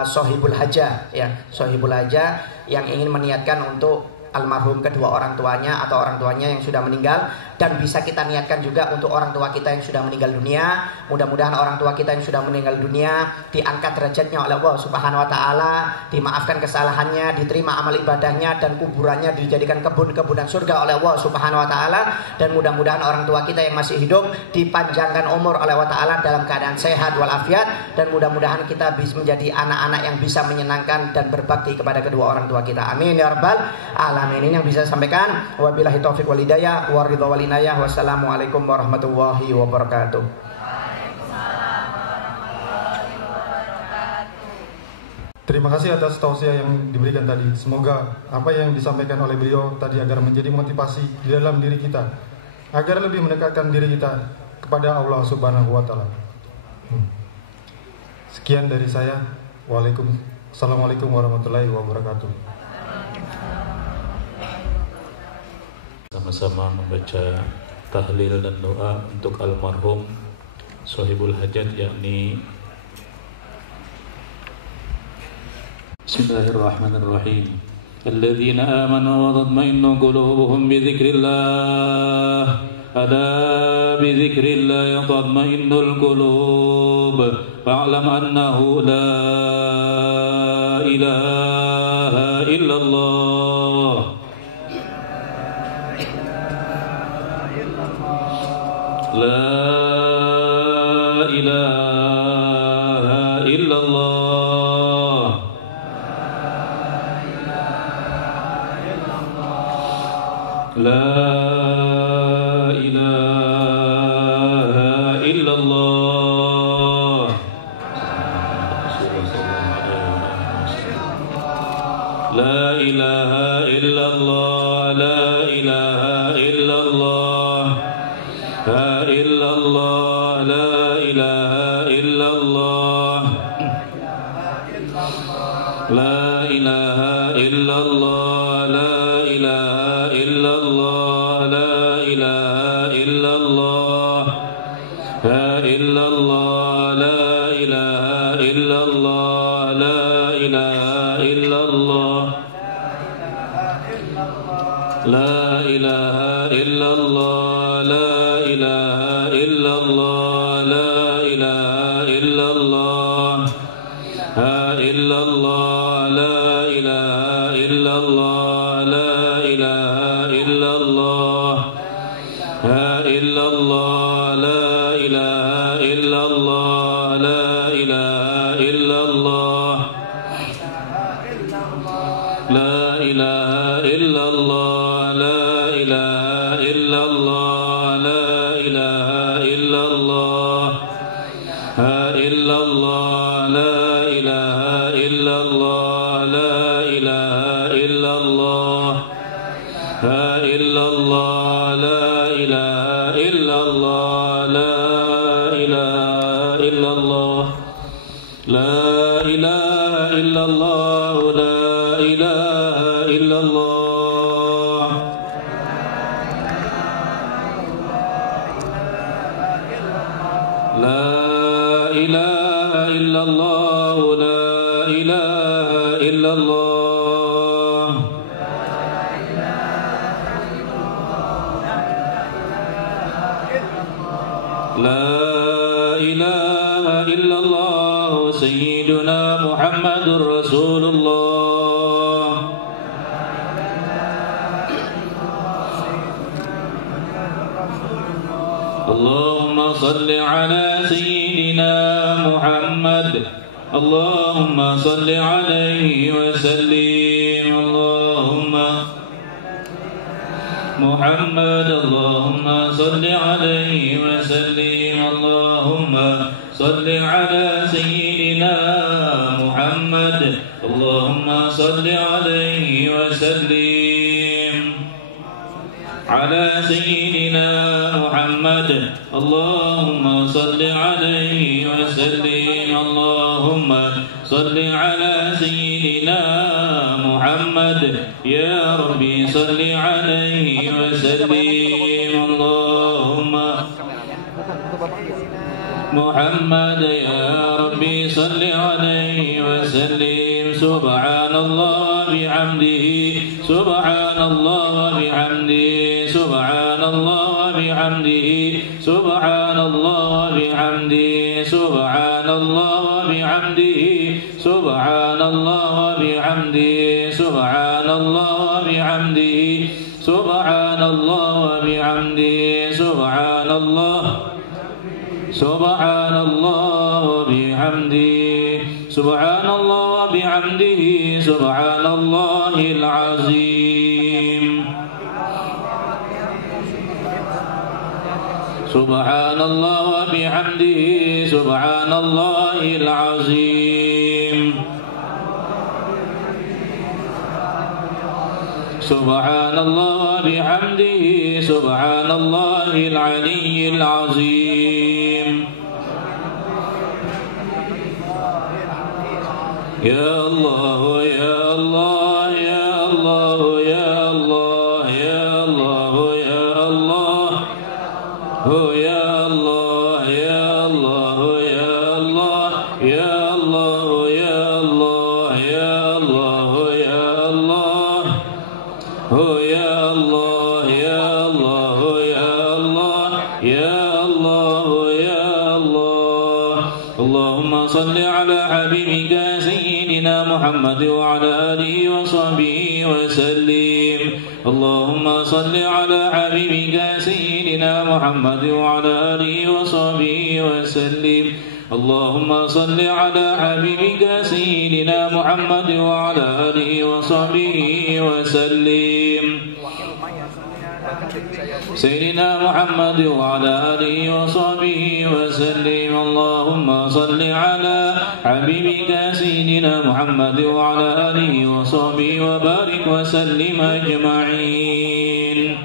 Sohibul Hajah, ya, Sohibul Hajah yang ingin meniatkan untuk almarhum kedua orang tuanya atau orang tuanya yang sudah meninggal, dan bisa kita niatkan juga untuk orang tua kita yang sudah meninggal dunia. Mudah-mudahan orang tua kita yang sudah meninggal dunia diangkat derajatnya oleh Allah Subhanahu wa taala, dimaafkan kesalahannya, diterima amal ibadahnya, dan kuburannya dijadikan kebun-kebunan surga oleh Allah Subhanahu wa taala. Dan mudah-mudahan orang tua kita yang masih hidup dipanjangkan umur oleh Allah taala dalam keadaan sehat walafiat, dan mudah-mudahan kita bisa menjadi anak-anak yang bisa menyenangkan dan berbakti kepada kedua orang tua kita. Amin ya rabbal alamin. Ini yang bisa sampaikan. Wabillahi taufiq wal hidayah wa ridha wal inayah. Wassalamualaikum warahmatullahi wabarakatuh. Terima kasih atas tausiah yang diberikan tadi. Semoga apa yang disampaikan oleh beliau tadi agar menjadi motivasi di dalam diri kita, agar lebih mendekatkan diri kita kepada Allah Subhanahu wa taala. Sekian dari saya. Assalamualaikum warahmatullahi wabarakatuh. Sama-sama membaca tahlil dan doa untuk almarhum Sohibul Hajat, yakni Bismillahirrahmanirrahim. Alladzina amanu wa tatma'innu qulubuhum bi dzikrillah. Ala bi dzikrillah tatma'innul qulub. Fa'lam annahu la ilaha illallah. La ilaha illallah. La ilaha illallah. La ilaha illallah. La ilaha illallah. La illallah, la ilaha illallah. La ilaha illallah, la ilaha illallah. La ilaha illallah. La illallah, la ilaha illallah. La ilaha illallah. La ilaha illallah. La ilaha illallah. La ilaha illallah. La illallah. La ilaha illallah. La ilaha illallah. La illallah. La ilaha illallah. La ilaha illallah. La ilaha illallah. La ilaha illallah. La ilaha illallah. La illallah. La ilaha illallah. La ilaha illallah. La illallah. La ilaha illallah. La ilaha illallah. La ilaha illallah. La ilaha illallah. La ilaha illallah. La ilaha illallah. La ilaha illallah. Sayyiduna Muhammadur Rasulullah. Allahumma salli ala Sayyidina Muhammad. Allahumma salli alaihi wa sallim. Allahumma Muhammad. Allahumma salli alaihi wa sallim. Allahumma salli ala Sayyidina Muhammad. Allahumma salli alaihi wa sallim. Ala Sayyidina Muhammad. Allahumma salli alaihi wa sallim. Allahumma salli ala Sayyidina Muhammad. Ya Rabbi salli alaihi wa sallim. Allahumma محمد يا ربي صل عليه وسلم سبحان الله بحمده سبحان الله بحمده سبحان الله بحمده سبحان الله بحمده سبحان الله بحمده سبحان الله بحمده سبحان الله بحمده سبحان الله وبحمده سبحان الله سبحان الله وبحمده سبحان الله وبحمده سبحان الله العظيم سبحان الله وبحمده سبحان الله العظيم سبحان الله وبحمده سبحان الله العلي العظيم يا الله يا الله يا الله يا الله يا الله يا الله يا الله يا الله يا الله يا الله يا الله يا الله يا الله يا الله يا الله يا الله يا الله يا الله اللهم صل على حبيبك سيدنا محمد وعلى آله وصحبه وسلم اللهم صل على حبيبك سيدنا محمد وعلى آله وصحبه وسلم اللهم صل على حبيبك سيدنا محمد وعلى آله وصحبه وسلم سيدنا محمد وعلى آله وصحبه وسلم اللهم صل على حبيبك سيدنا محمد وعلى آله وصحبه وبارك وسلم أجمعين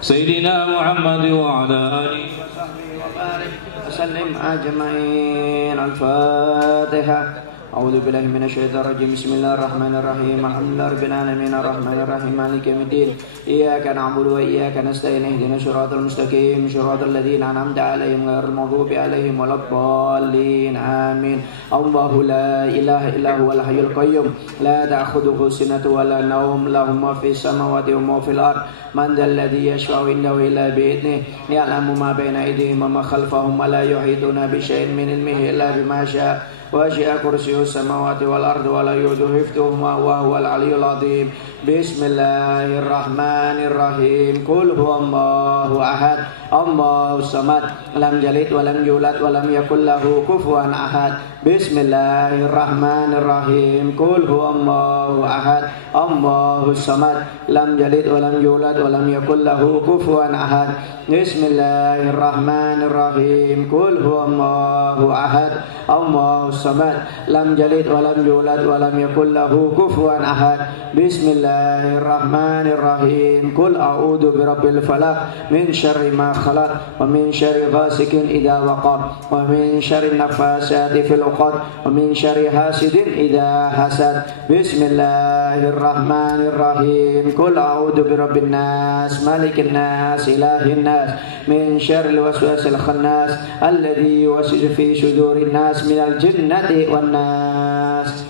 سيدنا محمد وعلى آله وصحبه وبارك وسلم أجمعين الفاتحة أعوذ بالله من الشيطان الرجيم بسم الله الرحمن الرحيم الحمد لله رب العالمين الرحمن الرحيم مالك يوم الدين إياك نعبد وإياك نستعين اهدنا الصراط المستقيم صراط الذين أنعمت عليهم غير المغضوب عليهم ولا الضالين آمين الله لا إله إلا هو الحي القيوم لا تأخذه سنة ولا نوم له ما في السماوات وما في الأرض من ذا الذي يشفع عنده إلا بإذنه يعلم ما بين أيديهم وما خلفهم ولا يحيطون بشيء من علمه إلا بما شاء وسع كرسيه السماوات والأرض ولا يؤوده حفظهما وهو العلي العظيم بسم الله الرحمن الرحيم قل هو الله أحد الله الصمد لم يلد ولم يولد ولم يكن له كفوا أحد بسم الله الرحمن الرحيم قل هو الله أحد الله الصمد لم يلد ولم يولد ولم يكن له كفوا أحد بسم الله الرحمن الرحيم قل هو الله أحد الله الصمد لم يلد ولم يولد ولم يكن له كفوا أحد بسم الله الرحمن الرحيم قل أعوذ برب الفلق من شر ما خلق ومن شر غاسق إذا وقب ومن شر النفاثات في العقد ومن شر حاسد إذا حسد بسم الله الرحمن الرحيم قل أعوذ برب الناس ملك الناس إله الناس من شر الوسواس الخناس الذي يوسوس في صدور الناس من الجنة والناس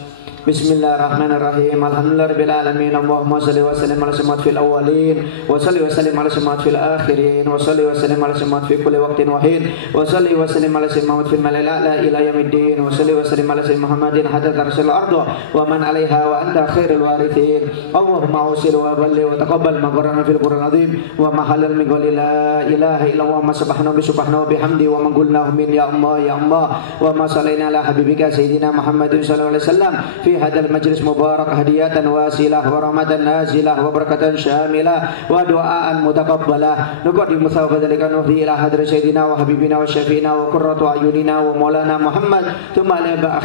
بسم الله الرحمن الرحيم الحمد لله رب العالمين اللهم صل وسلم على سيدنا في الأولين وصل وسلم على سيدنا في الآخرين وصل وسلم على سيدنا في كل وقت وحين وصل وسلم على سيدنا في الملأ الأعلى إلى يوم الدين وصل وسلم على سيدنا محمد حتى ترسل الأرض ومن عليها وأنت خير الوارثين اللهم أوصل وبلغ وتقبل ما قرأنا في القرآن العظيم وما حلل من قول لا إله إلا الله ما سبحانه وبحمده ومن قلناه من يا الله يا الله وما صلينا على حبيبك سيدنا محمد صلى الله عليه وسلم في هذا المجلس مبارك هدية واسلة ورحمة نازلة وبركة شاملة ودعاء متقبلة نقدم ثواب ذلك نهدي إلى حضرة سيدنا وحبيبنا وشفينا وقرة أعيننا ومولانا محمد ثم إلى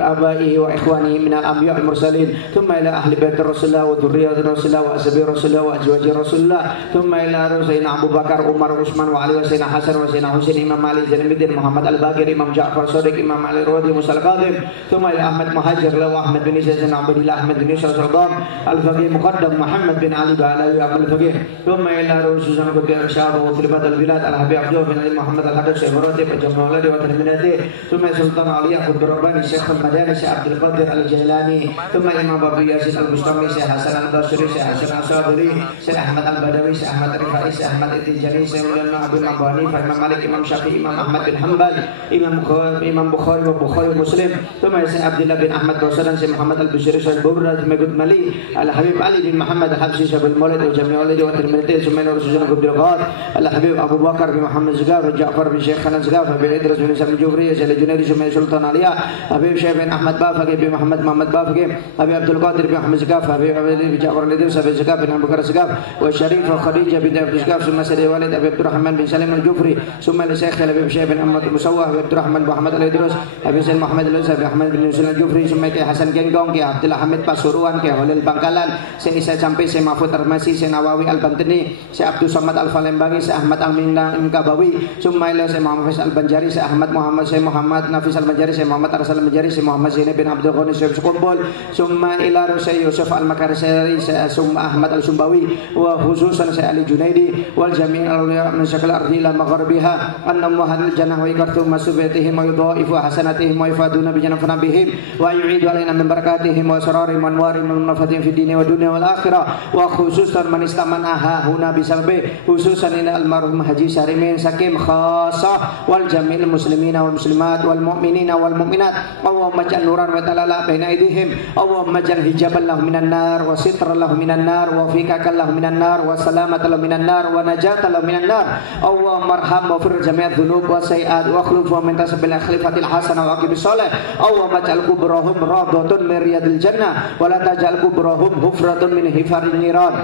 آبائه وإخوانه من الأنبياء المرسلين ثم إلى أهل بيت رسول الله وذرية رسول الله وأصحاب رسول الله وأزواج رسول الله ثم إلى سيدنا أبو بكر عمر وعثمان وعلي وسيدنا حسن وسيدنا حسين إمام علي زين الدين محمد الباقر إمام جعفر صادق إمام علي الروضي موسى الكاظم ثم إلى أحمد مهاجر Ahmad bin Isa Sayyidina Abdullah Ahmad bin Isa Al-Sardam Al-Faqih Muqaddam Muhammad bin Ali Ba'alawi Al-Faqih thumma ila rususan Qudri Arsyad wa Khalifatul Bilad Al-Habib Abdul bin Ali Muhammad Al-Hadad Syekh Ratib Jamal Waladi wa Terminati thumma Sultan Ali Qutb Rabbani Syekh Madani Syekh Abdul Qadir Al-Jailani thumma Imam Babu Yazid Al-Bustami Syekh Hasan Al-Basri Syekh Hasan Al-Sadri Syekh Ahmad Al-Badawi Syekh Ahmad Rifai Syekh Ahmad Tijani Syekh Ulama Abdul Mabani Imam Malik Imam Syafi'i Imam Ahmad bin Hanbal Imam Bukhari wa Bukhari Muslim thumma Syekh Abdullah bin Ahmad Qasadan Syekh Muhammad Al-Bashiri Syekh Burra Syekh Mali Al-Habib Ali bin Muhammad Al-Habsi Syekh Al-Maulid wa Jami' Walidi wa Terminati thumma Rasulullah Abdul Qad Al-Habib Abu Bakar bin Muhammad Zagaf Ja'far bin Syekh Khanan Zagaf bin Idris bin Sa'id Jufri Syekh Junaidi Syekh Sultan Aliya Habib Syekh bin Ahmad Bafaqi bin Muhammad Bafaqi Habib Abdul Qadir bin Muhammad Zagaf Habib bin Ja'far bin Syekh Zagaf bin Abu Bakar Zagaf wa Syarif wa Khadijah bin Abdul Zagaf thumma Sayyid Walid Habib Abdurrahman bin Salim Al-Jufri thumma Syekh Habib Syekh bin Ahmad Musawwah Habib Abdurrahman bin Muhammad Al-Idrus Habib Syekh Muhammad Al-Uzza bin Ahmad bin Yusuf Al-Jufri thumma Syekh Hasan Genggong Syekh Abdullah Hamid Pasuruan Syekh Halil Bangkalan Syekh Isa Campi Syekh Mahfud Armasi Syekh Nawawi Al-Bantini Syekh Abdul Samad Al-Falembangi Syekh Ahmad Al-Minna Imkabawi thumma ila Syekh Muhammad Faisal Al-Banjari Syekh Ahmad Muhammad Syekh Muhammad Nafis Al-Banjari Syekh Muhammad Arsal Al-Banjari Syekh Muhammad Zainab bin Abdul Ghani Syekh Sukumbul thumma ila Syekh Yusuf Al-Makarsari Syekh Ahmad Al-Sumbawi wa khususan Syekh Ali Junaidi wal jami' al-awliya min syakal ardi ila magharibiha annahum hadal jannah wa ikartum masubitihim wa yudha'ifu hasanatihim wa yafaduna bi jannatin bihim wa yu'idu alaina min barakatihim wa sarari man wari min nafatin fi dini wa dunya wal akhirah wa khususan man istamanaha huna bisalbi khususan ila almarhum Haji Sarimin Sakim khassah wal jami'il muslimina wal muslimat wal mu'minina wal mu'minat Allahumma ja'al nuran wa talala baina aydihim Allahumma ja'al hijaban lahum minan nar wa sitran lahum minan nar wa fikakan lahum minan nar wa salamatan lahum minan nar wa najatan lahum minan nar Allahumma arham wa fir jami'adz dzunub wa sayi'at wa akhlif wa min tasbil khalifatil hasanah wa aqib shalih Allahumma ja'al kubrahum radhatun min riyadil jannah wa la taj'al kubrahum hufratun min hifarin niran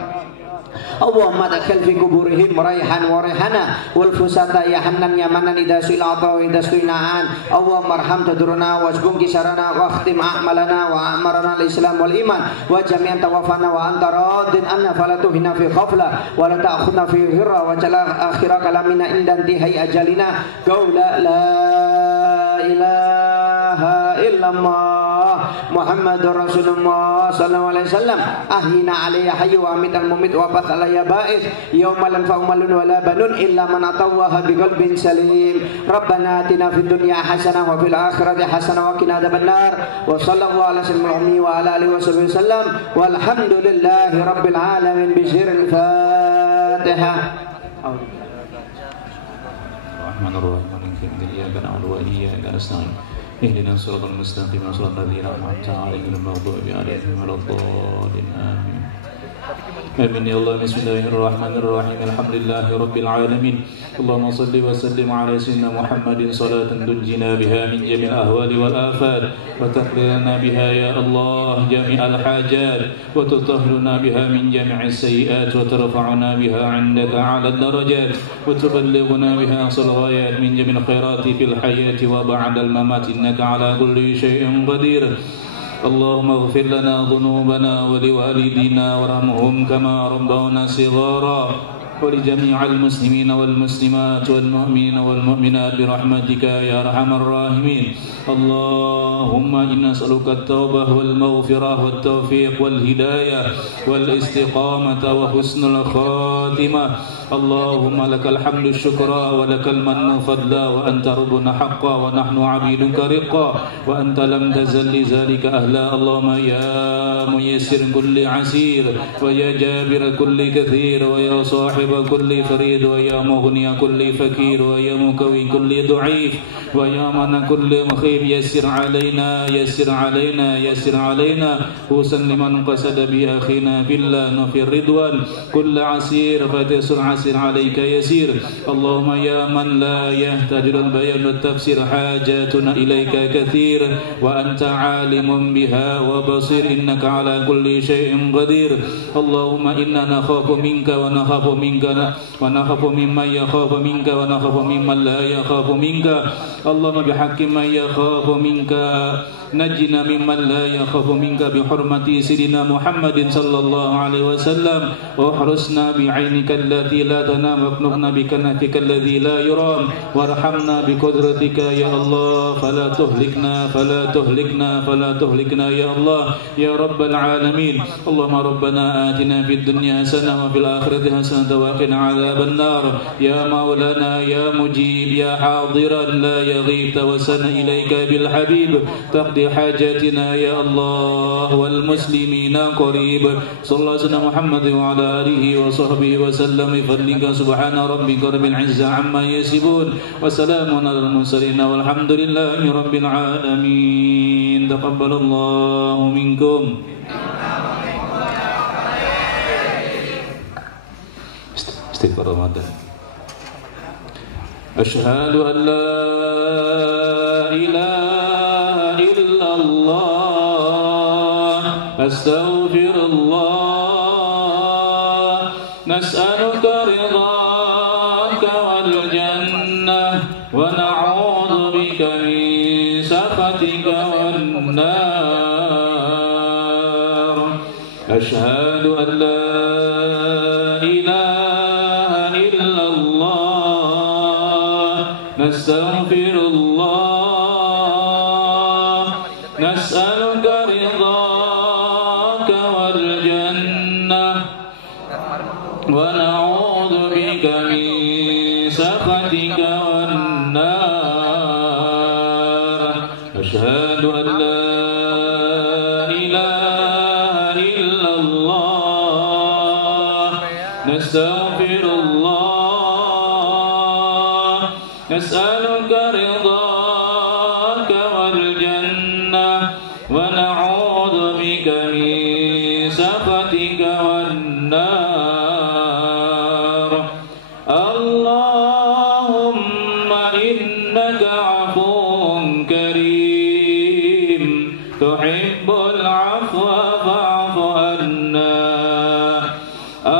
Allahumma adkhil fi kuburihim raihan wa rihana wal fusata ya hannan yamanan idza su'ilata wa idza su'inaan Allahumma arham taduruna wasbum kisarana wa akhtim a'malana wa amarana al-islam wal iman wa jami'an tawaffana wa anta radin anna fala tuhina fi ghafla wa la ta'khudna fi hirra wa jala akhira kalamina inda intihai ajalina qaula la ilaha illallah Muhammadur Rasulullah sallallahu alaihi wasallam ahyina alayya hayyu wa amitan mumit wa batala ya ba'is yawma lan fa'umalun wa la banun illa man atawaha biqalbin salim Rabbana atina fid dunya hasanah wa fil akhirati hasanah wa qina adzabannar wa sallallahu ala sayyidina wa ala alihi wasallam walhamdulillahi rabbil alamin bi sirril Fatihah Bismillahirrahmanirrahim iyyaka na'budu wa iyyaka nasta'in اهدنا الصراط المستقيم صراط الذين أنعمت عليهم غير المغضوب عليهم ولا الضالين آمين آمين يا الله بسم الله الرحمن الرحيم الحمد لله رب العالمين اللهم صل وسلم على سيدنا محمد صلاة تنجينا بها من جميع الأهوال والآفات وتقضي لنا بها يا الله جميع الحاجات وتطهرنا بها من جميع السيئات وترفعنا بها عندك أعلى الدرجات وتبلغنا بها أقصى الغايات من جميع الخيرات في الحياة وبعد الممات إنك على كل شيء قدير اللهم اغفر لنا ذنوبنا ولوالدينا وارحمهم كما ربونا صغارا ولجميع المسلمين والمسلمات والمؤمنين والمؤمنات برحمتك يا أرحم الراحمين اللهم إنا نسألك التوبة والمغفرة والتوفيق والهداية والاستقامة وحسن الخاتمة اللهم لك الحمد الشكرا ولك المن فضلا وأنت ربنا حقا ونحن عبيدك رقا وأنت لم تزل لذلك أهلا اللهم يا ميسر كل عسير ويا جابر كل كثير ويا صاحب كل فريد ويا مغني كل فقير ويا مكوي كل ضعيف ويا من كل مخيب يسر علينا يسر علينا يسر علينا وسن لمن قصد بأخينا بالله وفي الرضوان كل عسير فتيسر عسير عليك يسير اللهم يا من لا يحتاج البيان والتفسير حاجاتنا إليك كثير وأنت عالم بها وبصير إنك على كل شيء قدير اللهم إنا نخاف منك ونخاف منك ونخاف ممن يخاف منك ونخاف ممن لا يخاف منك اللهم بحق من يخاف منك نجنا ممن لا يخاف منك بحرمة سيدنا محمد صلى الله عليه وسلم واحرسنا بعينك التي لا تنام واكنفنا بكنفك الذي لا يرام وارحمنا بقدرتك يا الله فلا تهلكنا يا الله يا رب العالمين اللهم ربنا آتنا في الدنيا حسنة وفي الآخرة حسنة وقنا عذاب النار يا مولانا يا مجيب يا حاضرا لا يغيب توسلنا إليك بالحبيب تقضي حاجاتنا يا الله والمسلمين قريب صلى الله عليه وسلم محمد وعلى آله وصحبه وسلم فضلك سبحان ربك رب العزة عما يصفون وسلام على المرسلين والحمد لله رب العالمين تقبل الله منكم. Istighfar Ramadan. Asyhadu an la ilaha illallah astaghfirullah nas'aluka ridhaka wal jannah wa na'udzu bika min sakhatika wan nar. Asyhadu an la نستغفر الله نسألك رضاك والجنة ونعوذ بك من سخطك والنار. أشهد أن لا إله إلا الله نستغفر الله نسألك رضاك والجنة ونعوذ بك من سخطك والنار. اللهم إنك عفو كريم تحب العفو فاعف عنا.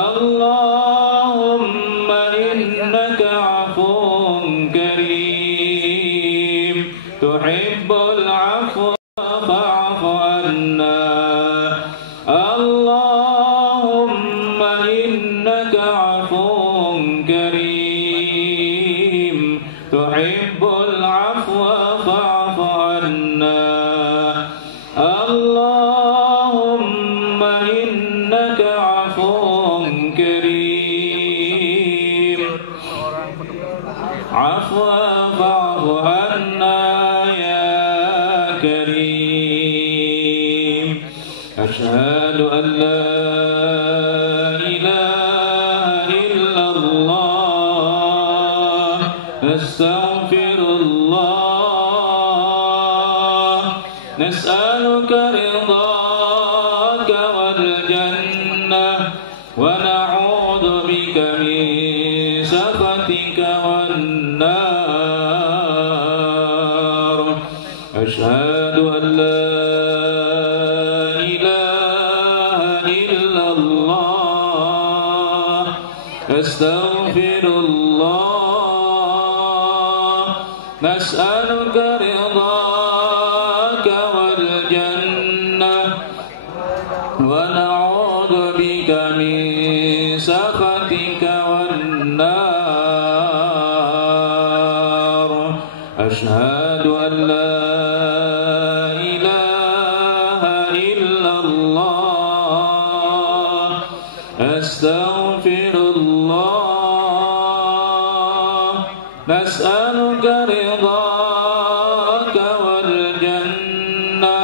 اللهم إنك عفو كريم تحب العفو فاعف عنا. اللهم إنك عفو كريم تحب العفو فاعف عنا. اللهم إنك عفو كريم عفوا فاعف عنا يا كريم. أشهد أن لا إله إلا الله نستغفر الله نسألك رضاك والجنة ونعوذ بك من سخطك والنار. أشهد أن لا إله إلا الله أستغفر الله نسألك رضاك والجنة ونعوذ بك من سخطك والنار. أشهد أن لا إله إلا الله أستغفر الله نسألك رضاك والجنة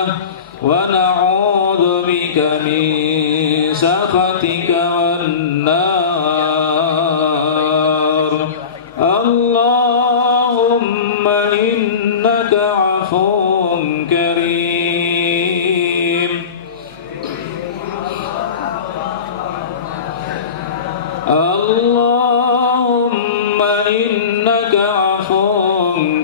ونعوذ بك من سخطك والنار. اللهم إنك عفو كريم اللهم إنك عفو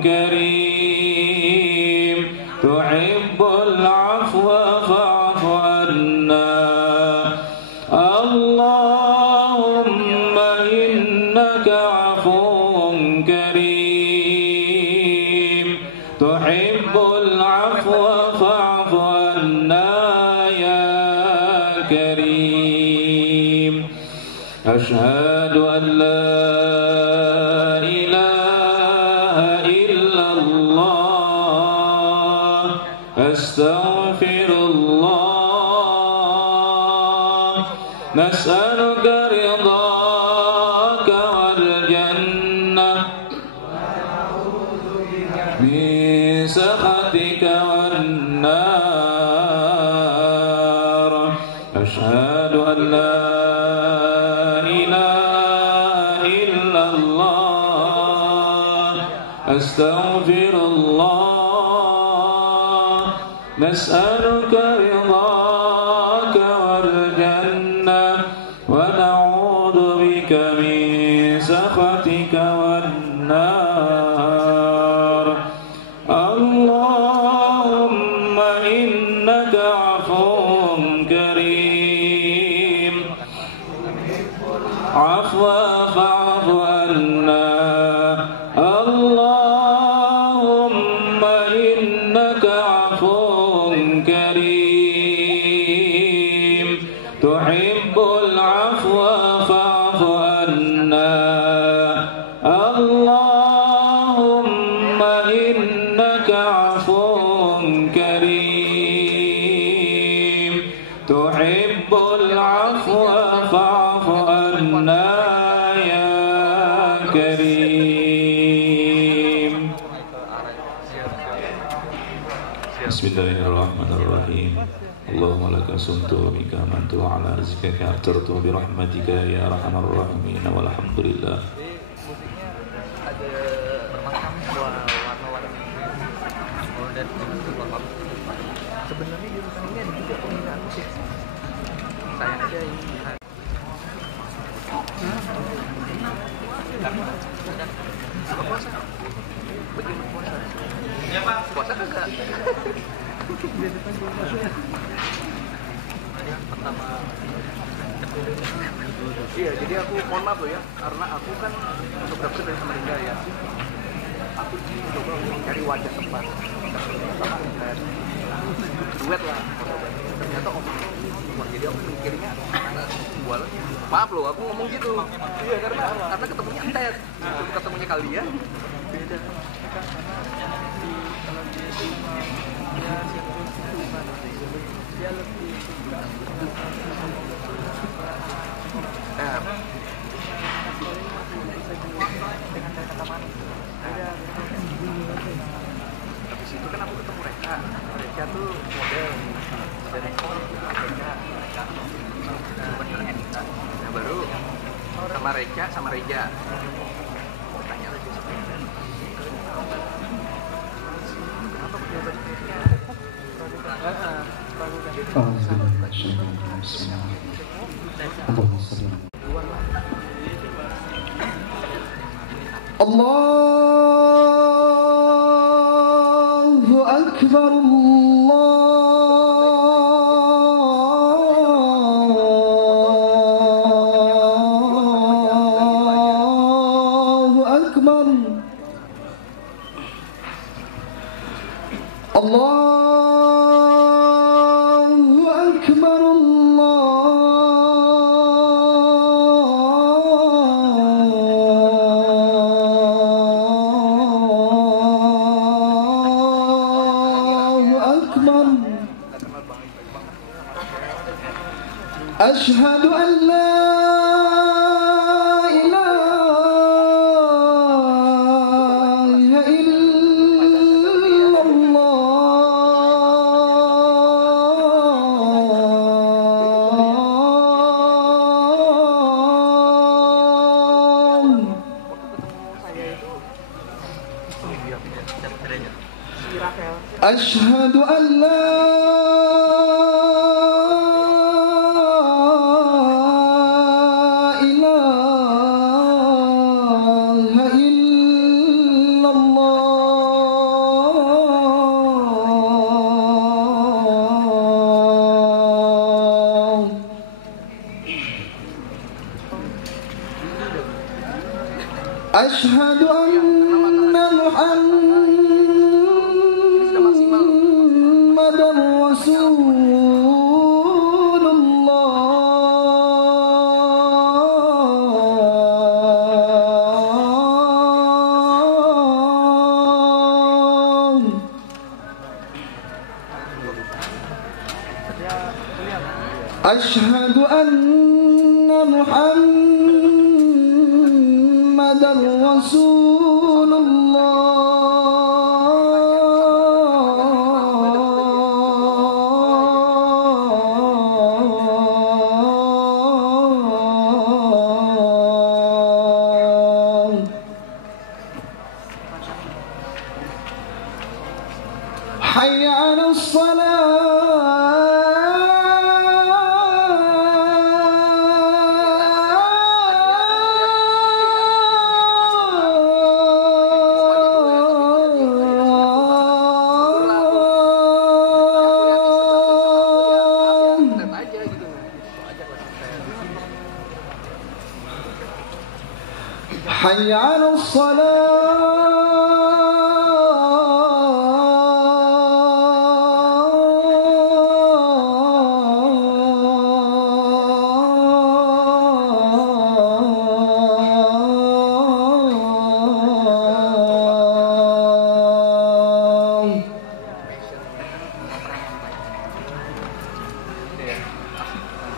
كريم تحب العفو فاعف عنا. اللهم إنك عفو كريم تحب العفو فاعف عنا يا كريم. أشهد أن لا إله إلا الله أستغفر الله نسألك رضاك والجنة من سخطك والنار أشهد أن لا أستغفر الله نسألك رضاك والجنة ونعوذ بك من سخطك والنار اللهم إنك عفو كريم عفوا فاعف عنا اللهم إنك عفو كريم تحب العفو فاعف عنا اللهم إنك عفو كريم تحب العفو فاعف عنا يا كريم. Bismillahirrahmanirrahim. Allahumma laka sumtu wa bika amantu wa ala rizqika aftartu bi rahmatika ya arhamar rahimin walhamdulillah. Sebenarnya di rumah ini ada juga penggunaan musik. Sayang aja ini. Buka puasa? Bagaimana puasa? Ya Pak. Puasa kagak? Pertama. Iya, jadi aku mohon maaf loh ya, karena aku kan fotografer dari Samarinda ya. Aku coba mencari wajah tepat. Duet lah. Ternyata om, jadi aku mikirnya karena jualannya. Maaf loh, aku ngomong gitu. Iya, karena ketemunya tes, ketemunya kalian beda. Dia lebih dengan kata manis. Habis itu kan aku ketemu Reka. Reka tuh model rekor Reka. Nah baru sama Reka sama Reja. Tanya lagi sebenarnya. Kenapa pejabat Reka? Allahu Akbar, Allahu Akbar, Allahu Akbar, أشهد أن لا إله إلا الله أشهد أن لا أشهد أن محمدا رسول الله أشهد أن محمدا رسول الله. حي على حي على الصلاة.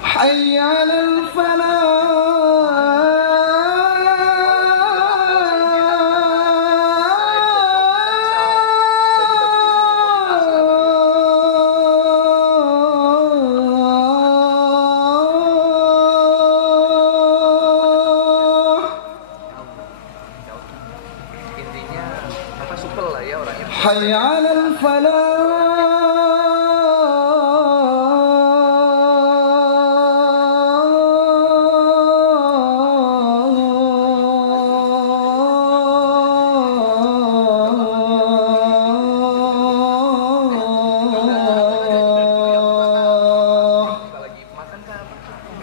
حي على Intinya apa supel lah ya orangnya. حي على الفلاح.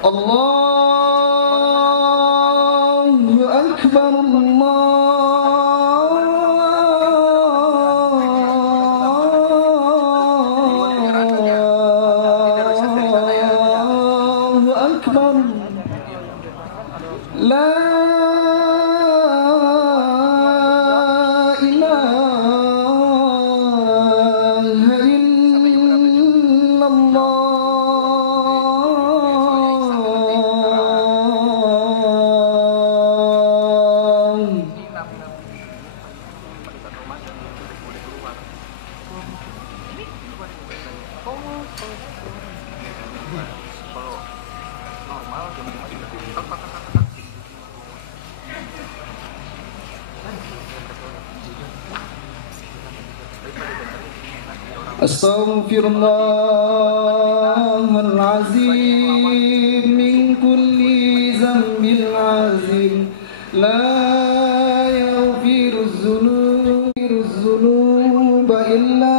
الله أكبر الله أكبر. لا إله إلا الله. أستغفر الله العظيم من كل ذنب عظيم. لا يغفر الذنوب إلا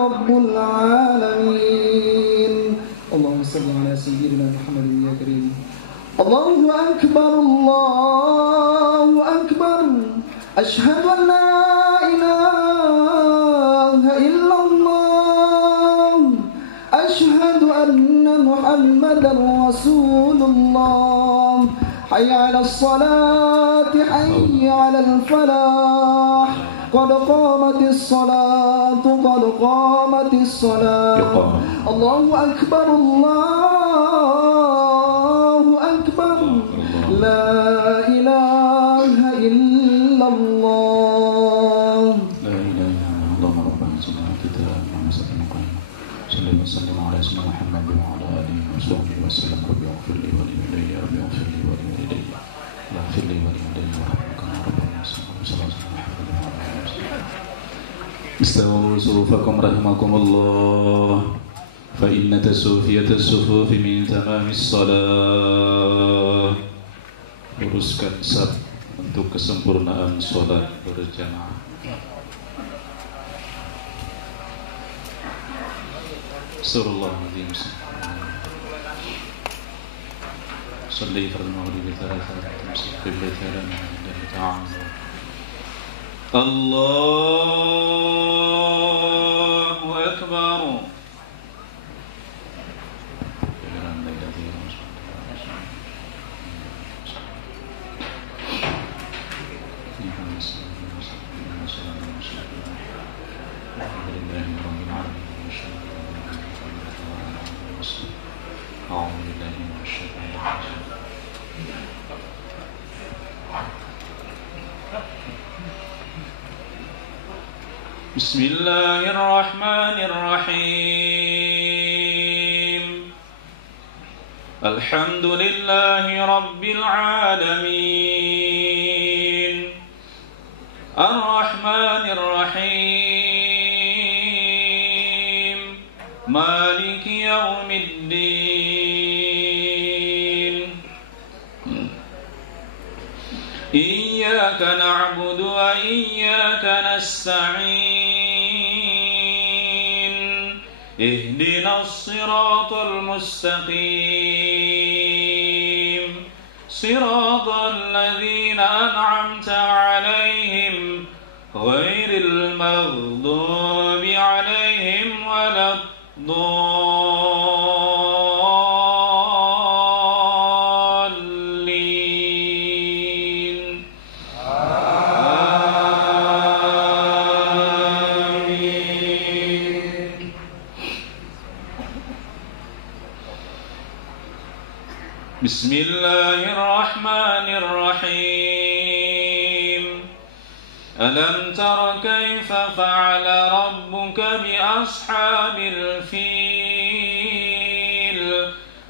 رب العالمين. اللهم صل على سيدنا محمد يا كريم. الله أكبر الله أكبر. أشهد أن لا إله إلا الله. أشهد أن محمدا رسول الله. حي على الصلاة حي على الفلاح. قد قامت الصلاة قد قامت الصلاة. الله أكبر الله أكبر. لا إله إلا الله. لا إله إلا الله ربنا سبحانه وتعالى صلى وسلم على سيدنا محمد وعلى آله وصحبه وسلم. رب اغفر لي ولوالدي رب اغفر لي ولوالدي واغفر لي ولوالدي وارحمكم ربنا صلى الله عليه وسلم. استووا صفوفكم رحمكم الله فإن تسوفية الصفوف من تمام الصلاة. Luruskan saf untuk kesempurnaan sholat berjamaah. Astagfirullahaladzim. Salli fardhu maghrib thalatha tamsik qiblat lillahi ta'ala. Allahu akbar. أعوذ بالله من الشيطان الرجيم. بسم الله الرحمن الرحيم. الحمد لله رب العالمين الرحمن الرحيم مالك يوم الدين إياك نعبد وإياك نستعين اهدنا الصراط المستقيم صراط الذين أنعمت عليهم غير المغضوب عليهم ولا الضالين آمين. بسم الله الرحمن الرحيم. ألم تر كيف فعل ربك بأصحاب الفيل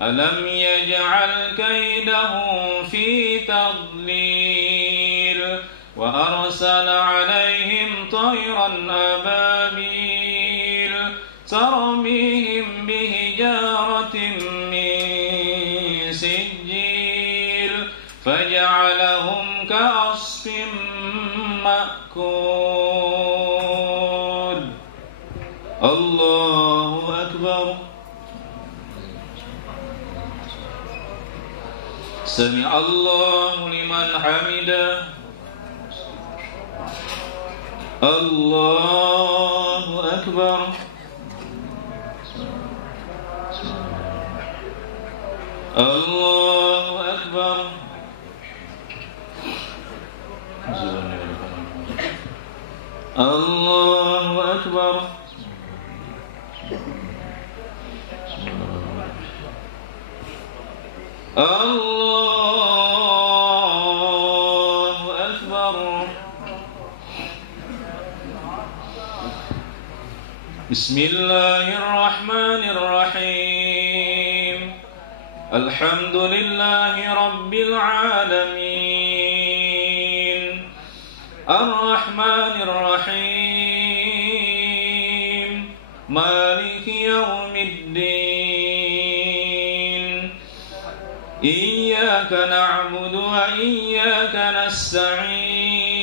ألم يجعل كيدهم في تضليل وأرسل عليهم طيرا أبابيل ترميهم بحجارة من سجيل فجعلهم كعصف مأكول. الله أكبر. سمع الله لمن حمده. الله أكبر. الله أكبر. الله أكبر. الله أكبر. بسم الله الرحمن الرحيم. الحمد لله رب العالمين الرحمن الرحيم مالك يوم الدين إياك نعبد وإياك نستعين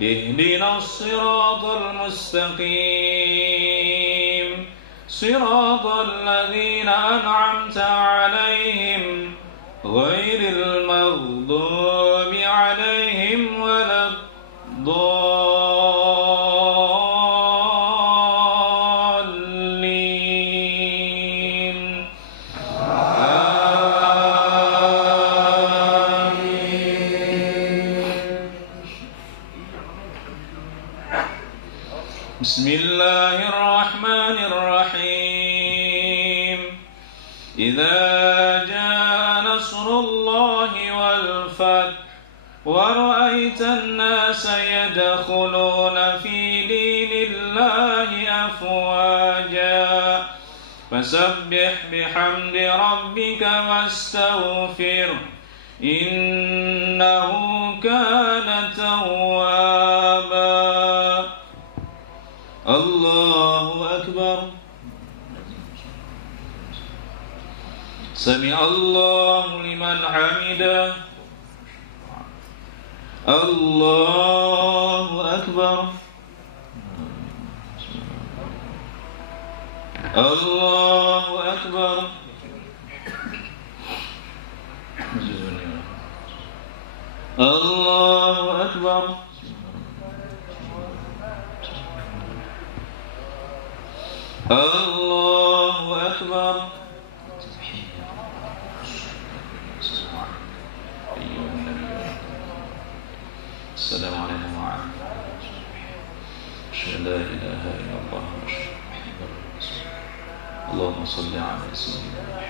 اهدنا الصراط المستقيم صراط الذين أنعمت عليهم غير المغضوب عليهم ولا الضالين آمين. بسم الله الرحمن الرحيم. إذا جاء نصر الله والفتح ورأيت الناس يدخلون في دين الله أفواجا فسبح بحمد ربك واستغفره إنه كان توابا. الله أكبر. سمع الله لمن حمده. الله أكبر. الله أكبر. الله أكبر. الله أكبر. السلام عليكم ورحمة الله. أشهد أن لا إله إلا الله. اللهم صل على سيدنا محمد.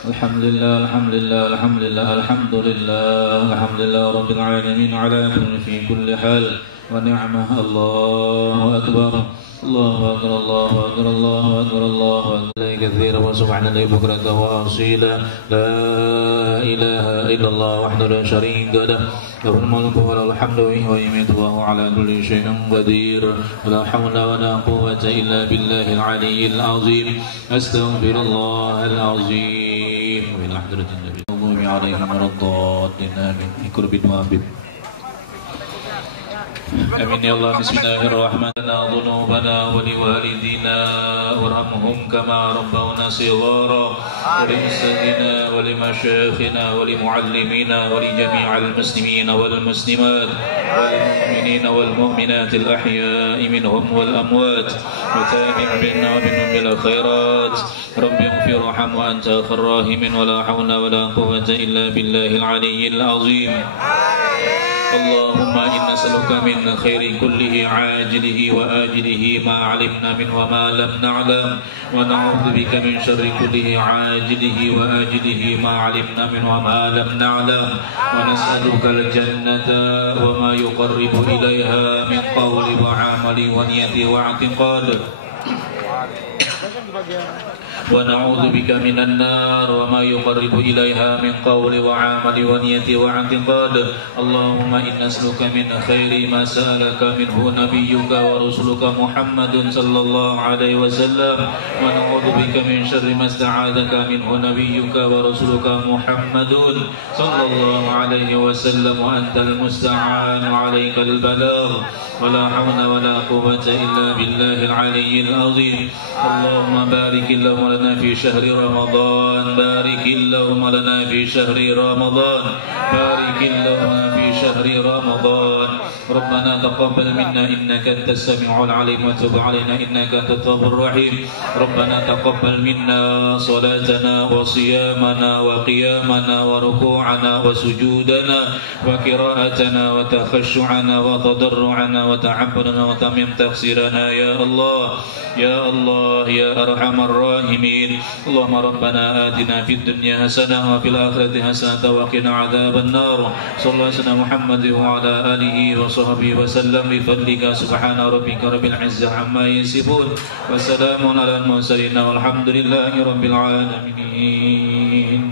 Alhamdulillah, alhamdulillah, alhamdulillah, alhamdulillah, alhamdulillah rabbil alamin ala kulli fi kulli hal wa ni'mah. Allahu akbar. Allahu akbar, Allahu akbar, Allahu akbar, Allahu akbar katsira wa subhanallahi bukratan wa asila. La ilaha illallah wahdahu la syarika lah. Lahul mulku wa lahul hamdu wa yumiitu wa huwa ala kulli syai'in qadir. La hawla wa la quwwata illa billahil aliyyil azim. Astaghfirullahal azim. Min hadratin nabi sallallahu alaihi wa sallam. Amin. Ikurbi mu'abib. Amin ya Allah. Bismillahirrahmanirrahim. Dhunubana wa liwalidina warhamhum kama rabbawna shighara wa limuslimina wa limasyayikhina wa limuallimina wa li jami'il muslimina wal muslimat wal mu'minina wal mu'minatil ahya'i minhum wal amwat wa tabi'in bina bil khairat. Rabbi ighfir warham wa anta khairur rahimin wa la hawla wa la quwwata illa billahil aliyyil azim. Allahumma inna nas'aluka min khairi kullihi ajilihi wa ajilihi ma 'alimna min wa ma lam na'lam wa na'udzu bika min syarri kullihi ajilihi wa ajilihi ma 'alimna min wa ma lam na'lam wa nas'aluka al-jannata wa ma yuqarribu ilaiha min qawli wa 'amali wa niyati wa i'tiqad wa na'udzu bika minan nar wa ma yuqarribu ilaiha min qawli wa 'amali wa niyati wa i'tiqad. Allahumma inna nas'aluka min khairi ma sa'alaka minhu nabiyyuka wa rasuluka Muhammadun sallallahu alaihi wasallam wa na'udzu bika min syarri ma sta'adzaka minhu nabiyyuka wa rasuluka Muhammadun sallallahu alaihi wasallam wa antal musta'an wa 'alaikal balagh wa la hawla wa la quwwata illa billahil aliyyil azim. Allahumma barik lana fi syahri Ramadan, barik lana fi syahri Ramadan, barik lana fi syahri Ramadan. Rabbana taqabbal minna innaka antas sami'ul 'alim wa tub 'alaina innaka antat tawwabur rahim. Rabbana taqabbal minna salatana wa siyamana wa qiyamana wa ruku'ana wa sujudana wa qira'atana wa takhashshu'ana wa tadarru'ana wa ta'abbudana wa tamim taqsirana ya Allah ya Allah ya arhamar rahimin. Allahumma rabbana atina fid dunya hasanah wa fil akhirati hasanah wa qina adzaban nar. Sallallahu alaihi Muhammad wa ala alihi wa sahbihi wa sallam bi fadlika subhana rabbika rabbil izzati amma yasifun wa salamun alal mursalin walhamdulillahi rabbil alamin.